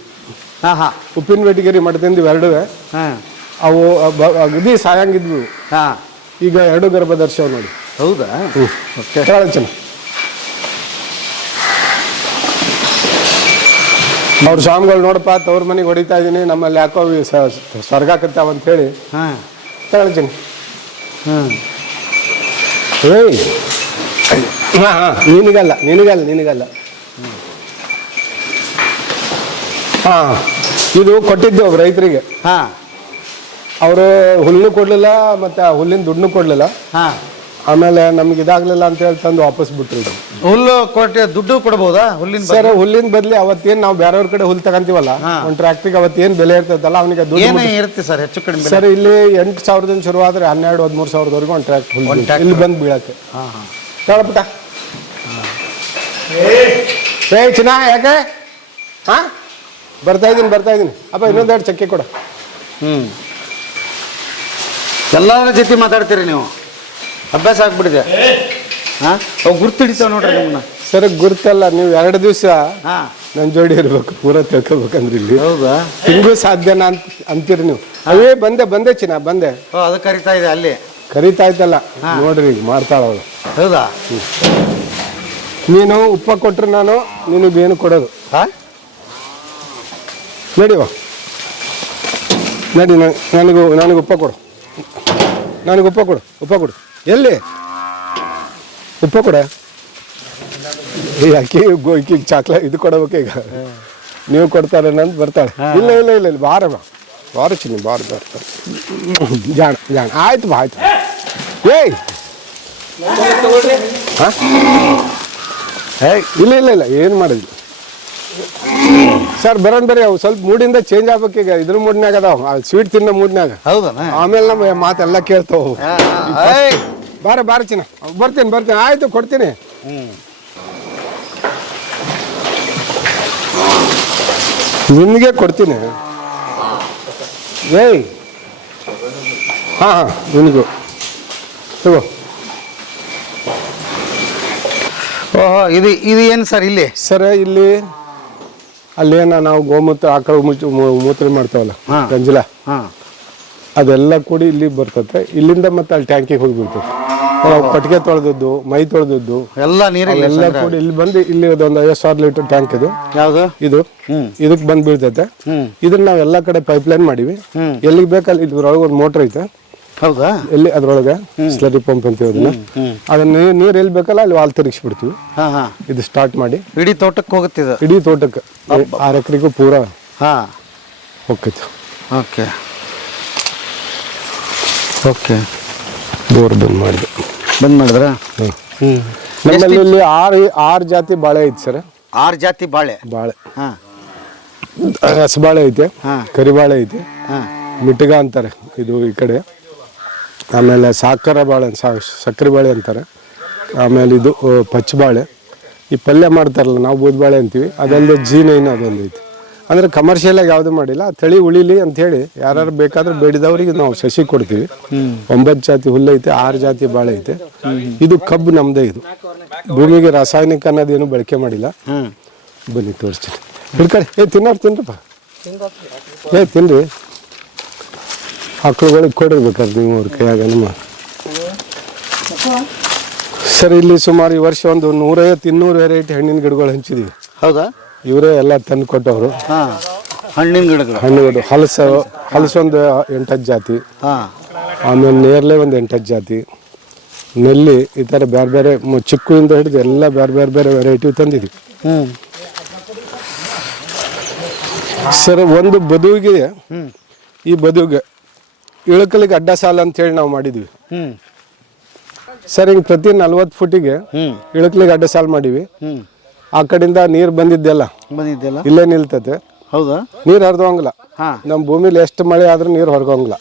ಹಾ ಹಾ. ಉಪ್ಪಿನ ಬೇಟಿಗೆರಿ ಮಠದಿಂದ ಇವೆರಡು ಹಾ. ಅವು ಬ- ಅಗದಿ ಸಾಯಂಗಿದ್ವು. ಹಾ. ಈಗ ಎರಡು ಗರ್ಭದರ್ಶವ ನೋಡಿ. ಹೌದಾ? ಓಕೆ. ಚೆನ್ನ ಅವ್ರ ಸ್ವಾಮಿಗಳು ನೋಡಪ್ಪ ತವ್ರ ಮನೆಗೆ ಹೊಡಿತಾ ಇದೀನಿ. ನಮ್ಮಲ್ಲಿ ಯಾಕೋ ಇವ್ ಸ- ಸ್ವರ್ಗ ಕತ್ತಾವ ಅಂತ ಹೇಳಿ ಹಾ. ತಗೊಳ್ತೀನಿ ಹಾಂ. ಏಯ್. ಹಾಂ ಹಾ. ನಿನಗಲ್ಲ ನಿನಗಲ್ಲ ನಿನಗಲ್ಲ. ಹಾ ಇದು ಕೊಟ್ಟಿದ್ದು ಅವ್ರು ರೈತರಿಗೆ. ಹಾ. ಅವರು ಹುಲ್ಲು ಕೊಡ್ಲಿಲ್ಲ ಮತ್ತೆ ಆ ಹುಲ್ಲಿನ ದುಡ್ಡು ಕೊಡ್ಲಿಲ್ಲ. ಹಾ. ಆಮೇಲೆ ನಮ್ಗೆ ಇದಾಗ್ಲಿಲ್ಲ ಅಂತ ಹೇಳಿ ತಂದು ವಾಪಸ್ ಬಿಟ್ರಿ ಇದು. ಹುಲ್ಲು ಕೊಟ್ಟೆ ದುಡ್ಡು ಕೊಡ್ಬೋದಾ ಹುಲ್ಲಿನ ಸರ್ ಹುಲ್ಲಿನ ಬದ್ಲಿ ಅವತ್ತೇನ್ ನಾವು ಬೇರೆಯವ್ರ ಕಡೆ ಹುಲ್ ತಗಂತೀವಲ್ಲ ಒಂದು ಟ್ರಾಕ್ಟ್ರಿಗೆ ಅವತ್ತೇನ್ ಬೆಲೆ ಇರ್ತದಲ್ಲ ಅವನಿಗೆ ದುಡ್ಡು ಏನೇ ಇರುತ್ತೆ ಸರ್ ಹೆಚ್ಚು ಕಡಿಮೆ ಸರ್ ಇಲ್ಲಿ ಎಂಟು ಸಾವಿರದಿಂದ ಶುರು ಆದ್ರೆ ಹನ್ನೆರಡು ಹದಿಮೂರು ಸಾವಿರದವರೆಗೂ ಒಂದು ಟ್ರ್ಯಾಕ್ಟ್ ಹುಲ್ ಬೀಳುತ್ತೆ. ಇಲ್ಲಿ ಬಂದು ಬೀಳಕ್ಕೆ. ಹಾ ಹಾ. ಹೇಳಪುಟ ಏ ಚಿನ್ನ ಯಾಕೆ? ಹಾ? ಬರ್ತಾ ಇದೀನಿ ಬರ್ತಾ ಇದೀನಿ. ಅಪ್ಪ ಇನ್ನೊಂದೆರಡು ಚಕ್ಕೆ ಕೊಡ. ಹ್ಮ್. ಎಲ್ಲರ ಜೊತೆ ಮಾತಾಡ್ತೀರಿ ನೀವು. ಅಭ್ಯಾಸ ಆಗ್ಬಿಟ್ಟಿದೆ. ಹಾಂ? ಅವು ಗುರ್ತು ಹಿಡಿತಾವ ನೋಡ್ರಿ ನಿಮ್ಮನ್ನ. ಸರ್ ಗುರ್ತಲ್ಲ ನೀವು ಎರಡು ದಿವಸ ಹಾ. ನನ್ನ ಜೋಡಿ ಇರ್ಬೇಕು ಪೂರ ತಿಳ್ಕೊಬೇಕಂದ್ರೆ ಇಲ್ಲಿ. ಹೌದಾ? ತಿಂಗೂ ಸಾಧ್ಯನಾ ಅಂತ ಅಂತೀರಿ ನೀವು. ಅವೇ ಬಂದೆ ಬಂದೆ ಚಿನ್ನ ಬಂದೆ. ಓ ಅದು ಕರಿತಾ ಇದೆ ಅಲ್ಲಿ. ಕರಿತಾ ಇದ್ದಲ್ಲ. ನೋಡ್ರಿ ಈಗ ಮಾಡ್ತಾಳ ಅವಳು. ಹೌದಾ? ನೀನು ಉಪ್ಪ ಕೊಟ್ರು ನಾನು ನಿನಗೇನು ಏನು ಕೊಡೋದು. ಹಾ? ನಡಿವ ನಡಿ ನನಗೂ ನನಗೆ ಉಪ್ಪ ಕೊಡು. ನನಗೆ ಉಪ್ಪ ಕೊಡು ಉಪ್ಪ ಕೊಡು. ಎಲ್ಲಿ? ಉಪ್ಪ ಕೊಡ. ಈ ಅಕ್ಕಿ ಗೋಕಿ ಚಾಕ್ಲೇಟ್ ಇದು ಕೊಡಬೇಕು ಈಗ? ನೀವು ಕೊಡ್ತಾರೆ ನಂದು ಬರ್ತಾಳೆ. ಇಲ್ಲ ಇಲ್ಲ ಇಲ್ಲ ಇಲ್ಲ ಬಾರ ಬಾ. ಬಾರ ಚಿನ್ನಿ ಬಾರ ಬರ್ತಾರೆ ಜಾಣ ಜಾಣ. ಆಯ್ತು ಬಾ ಆಯ್ತು ಏಯ್! ಹಾಂ? ಏಯ್ ಇಲ್ಲ ಇಲ್ಲ ಇಲ್ಲ ಏನು ಮಾಡೋದಿಲ್ಲ. ಸರ್ ಬರೋಣ ಬರ್ರಿ ಅವು ಸ್ವಲ್ಪ ಮೂಡಿಂದ ಚೇಂಜ್ ಆಗ್ಬೇಕು ಈಗ. ಇದ್ರ ಮೂಡ್ನಾಗ ಅದಾವ. ಸ್ವೀಟ್ ತಿನ್ನೋ ಮೂಡ್ನಾಗ ಆಮೇಲೆ ನಮ್ಮ ಮಾತೆಲ್ಲ ಕೇಳ್ತಾವು. ಬಾರ ಬಾರ ಚಿನ್ನ. ಬರ್ತೀನಿ ಬರ್ತೀನಿ. ಆಯ್ತು ಕೊಡ್ತೀನಿ. ನಿಮಗೆ ಕೊಡ್ತೀನಿ. ಏಯ್. ಹಾಂ ಹಾಂ ನಿನಗೂ ತಗೋ. ಓಹೋ ಇದು ಇದು ಏನು ಸರ್ ಇಲ್ಲಿ? ಸರ್ ಇಲ್ಲಿ ಅಲ್ಲೇನ ನಾವು ಗೋಮೂತ್ರ ಆಕಳ ಮುಚ್ಚ ಮೂತ್ರ ಮಾಡ್ತಾವಲ್ಲ ಗಂಜಲ? ಅದೆಲ್ಲ ಕೂಡಿ ಇಲ್ಲಿ ಬರ್ತತೆ. ಇಲ್ಲಿಂದ ಮತ್ತೆ ಅಲ್ಲಿ ಟ್ಯಾಂಕಿಗೆ ಹೋಗಿ ಬೀಳ್ತದೆ ನಾವು ಕಟ್ಟಿಗೆ ತೊಳೆದದ್ದು ಮೈ ತೊಳೆದದ್ದು ಎಲ್ಲ ನೀರಲ್ಲಿ ಎಲ್ಲ ಕೂಡಿ ಇಲ್ಲಿ ಬಂದು ಇಲ್ಲಿ ಒಂದು ಐವತ್ತು ಸಾವಿರ ಲೀಟರ್ ಟ್ಯಾಂಕ್ ಇದು. ಯಾವುದು? ಇದು. ಇದಕ್ಕೆ ಬಂದು ಬೀಳ್ತೈತೆ ಇದನ್ನ ನಾವು ಎಲ್ಲ ಕಡೆ ಪೈಪ್ ಲೈನ್ ಮಾಡಿವಿ. ಎಲ್ಲಿಗೆ ಬೇಕಲ್ಲಿ ಇದ್ರೊಳಗೆ ಒಂದು ಮೋಟರ್ ಐತೆ. ಹೌದಾ? ಎಲ್ಲಿ ಅದ್ರೊಳಗೆ ಸ್ಲರಿ ಪಂಪ್ ಅಂತ ಅದನ್ನ. ಅದನ್ನ ನೀರು ಎಲ್ಲಿ ಬೇಕಲ್ಲ ಅಲ್ಲಿ ವಾಲ್ ತಿರುಗಿಸ್ಬಿಡ್ತೀವಿ. ಹಾ ಹಾ. ಇದು ಸ್ಟಾರ್ಟ್ ಮಾಡಿ. ಇಡೀ ತೋಟಕ್ಕೆ ಹೋಗುತ್ತಿದೆ ಇಡೀ ತೋಟಕ್ಕೆ. ಆರು ಎಕರೆಗೂ ಪೂರ ಹಾ. ಹೋಗ್ತೈತೆ. ಓಕೆ. ಓಕೆ. ಬೋರ್ ಬಂದ್ ಮಾಡಿದೆ. ಬಂದ್ ಮಾಡಿದ್ರ? ನಮ್ಮಲ್ಲಿ ಇಲ್ಲಿ ಆರು ಆರು ಜಾತಿ ಬಾಳೆ ಐತಿ ಸರ್. ಆರು ಜಾತಿ ಬಾಳೆ? ಬಾಳೆ. ಹಾ. ರಸಬಾಳೆ ಐತೆ. ಕರಿಬಾಳೆ ಐತೆ ಹಾ. ಮಿಟ್ಗ ಅಂತಾರೆ ಇದು ಈ ಕಡೆ. ಆಮೇಲೆ ಸಾಕರ ಬಾಳೆ ಸಕ್ಕರೆ ಬಾಳೆ ಅಂತಾರೆ. ಆಮೇಲೆ ಇದು ಪಚ್ಚಬಾಳೆ. ಈ ಪಲ್ಯ ಮಾಡ್ತಾರಲ್ಲ, ನಾವು ಬೂದ್ಬಾಳೆ ಅಂತೀವಿ. ಅದೊಂದು ಜೀನೈನ್ ಅದೊಂದು ಐತಿ ಅಂದರೆ ಕಮರ್ಷಿಯಲ್ ಆಗಿ ಯಾವುದು ಮಾಡಿಲ್ಲ. ತಳಿ ಉಳಿಲಿ ಅಂತ ಹೇಳಿ ಯಾರು ಬೇಕಾದರೂ ಬೇಡಿದವ್ರಿಗೆ ನಾವು ಸಸಿ ಕೊಡ್ತೀವಿ. ಒಂಬತ್ತು ಜಾತಿ ಹುಲ್ಲು ಐತೆ, ಆರು ಜಾತಿ ಬಾಳೆ ಐತೆ. ಇದು ಕಬ್ಬು ನಮ್ಮದೇ ಇದು. ಭೂಮಿಗೆ ರಾಸಾಯನಿಕ ಅನ್ನೋದೇನು ಬಳಕೆ ಮಾಡಿಲ್ಲ. ಬನ್ನಿ ತೋರಿಸ್ತೀನಿ. ಹಿಡ್ಕಡೆ ಏ, ತಿನ್ನೋರು ತಿನ್ರಪ್ಪ. ಏ, ತಿನ್ರಿ. ಮಕ್ಕಳುಗಳಿಗೆ ಕೊಡಿರ್ಬೇಕಾದ್ರೆ ನೀವು ಅವ್ರ ಕೈಯಾಗ ನಮ್ಮ ಸರ್ ಇಲ್ಲಿ ಸುಮಾರು ಈ ವರ್ಷ ಒಂದು ನೂರೈವತ್ತು ಇನ್ನೂರು ವೆರೈಟಿ ಹಣ್ಣಿನ ಗಿಡಗಳು ಹಂಚಿದೀವಿ. ಹೌದಾ? ಇವರೇ ಎಲ್ಲ ತಂದು ಕೊಟ್ಟವರು. ಹಣ್ಣಿನ ಗಿಡಗಳು. ಹಣ್ಣುಗಳು ಹಲಸು ಹಲಸು ಒಂದು ಎಂಟತ್ತು ಜಾತಿ. ಹಾ. ಆಮೇಲೆ ನೇರಳೆ ಒಂದು ಎಂಟತ್ತು ಜಾತಿ. ನೆಲ್ಲಿ ಈ ಥರ ಬೇರೆ ಬೇರೆ ಚಿಕ್ಕಿಂದ ಚಿಕ್ಕುಯಿಂದ ಹಿಡಿದು ಎಲ್ಲ ಬೇರೆ ಬೇರೆ ಬೇರೆ ವೆರೈಟಿ ತಂದಿದ್ವಿ. ಸರ್ ಒಂದು ಬದುವಿಗೆ ಈ ಬದುವಿಗೆ ಇಳಕಲಿಗೆ ಅಡ್ಡ ಸಾಲ ಅಂತ ಹೇಳಿ ನಾವು ಮಾಡಿದ್ವಿ. ಸರ್ ಹಿಂಗೆ ಪ್ರತಿ ನಲ್ವತ್ತು ಫುಟಿಗೆ ಇಳಕಲಿಗೆ ಅಡ್ಡ ಸಾಲ ಮಾಡಿವಿ. ಆ ಕಡೆಯಿಂದ ನೀರು ಬಂದಿದ್ದೆಲ್ಲ. ಬಂದಿದ್ದೆಲ್ಲ? ಇಲ್ಲೇ ನಿಲ್ತತೆ. ಹೌದಾ? ನೀರು ಹರಿದೋಂಗಿಲ್ಲ. ನಮ್ಮ ಭೂಮಿಲಿ ಎಷ್ಟು ಮಳೆ ಆದ್ರೂ ನೀರು ಹೊರಗೋಂಗಿಲ್ಲ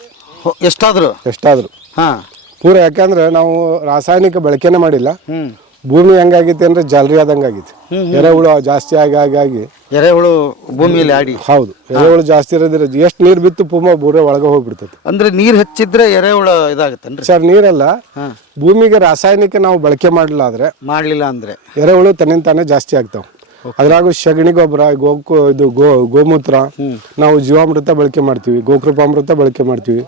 ಎಷ್ಟಾದ್ರು? ಎಷ್ಟಾದ್ರು. ಹಾ. ಪೂರ ಯಾಕಂದ್ರೆ ನಾವು ರಾಸಾಯನಿಕ ಬಳಕೆನೇ ಮಾಡಿಲ್ಲ. ಭೂಮಿ ಹೆಂಗಾಗೈತಿ ಅಂದ್ರೆ ಜಾಲರಿ ಆದಂಗೆ ಆಗಿತ್ತು. ಎರೆಹುಳು ಜಾಸ್ತಿ ಆಗಿ ಆಗಿ ಆಗಿ. ಎರೆಹುಳು ಭೂಮಿಯಲ್ಲಿ ಆಡಿ. ಹೌದು. ಎರೆಹುಳು ಜಾಸ್ತಿ ಇರೋದ್ರ ಎಷ್ಟು ನೀರು ಬಿತ್ತು ಪೂಮ ಬೂರೆ ಒಳಗೆ ಹೋಗ್ಬಿಡ್ತೈತೆ. ಅಂದ್ರೆ ನೀರ್ ಹೆಚ್ಚಿದ್ರೆ ಎರೆಹುಳು ಇದಾಗುತ್ತೆ ಸರ್ ನೀರಲ್ಲ. ಭೂಮಿಗೆ ರಾಸಾಯನಿಕ ನಾವು ಬಳಕೆ ಮಾಡಲಿಲ್ಲ ಆದ್ರೆ ಮಾಡಲಿಲ್ಲ ಅಂದ್ರೆ? ಎರೆಹುಳು ತನ್ನಿಂದ ತಾನೇ ಜಾಸ್ತಿ ಆಗ್ತಾವೆ. ಅದ್ರಾಗೂ ಸಗಣಿ ಗೊಬ್ಬರ ಗೋಕು ಇದು ಗೋ ಗೋಮೂತ್ರ ನಾವು ಜೀವಾಮೃತ ಬಳಕೆ ಮಾಡ್ತೀವಿ. ಗೋಕೃಪಾಮೃತ ಬಳಕೆ ಮಾಡ್ತೀವಿ.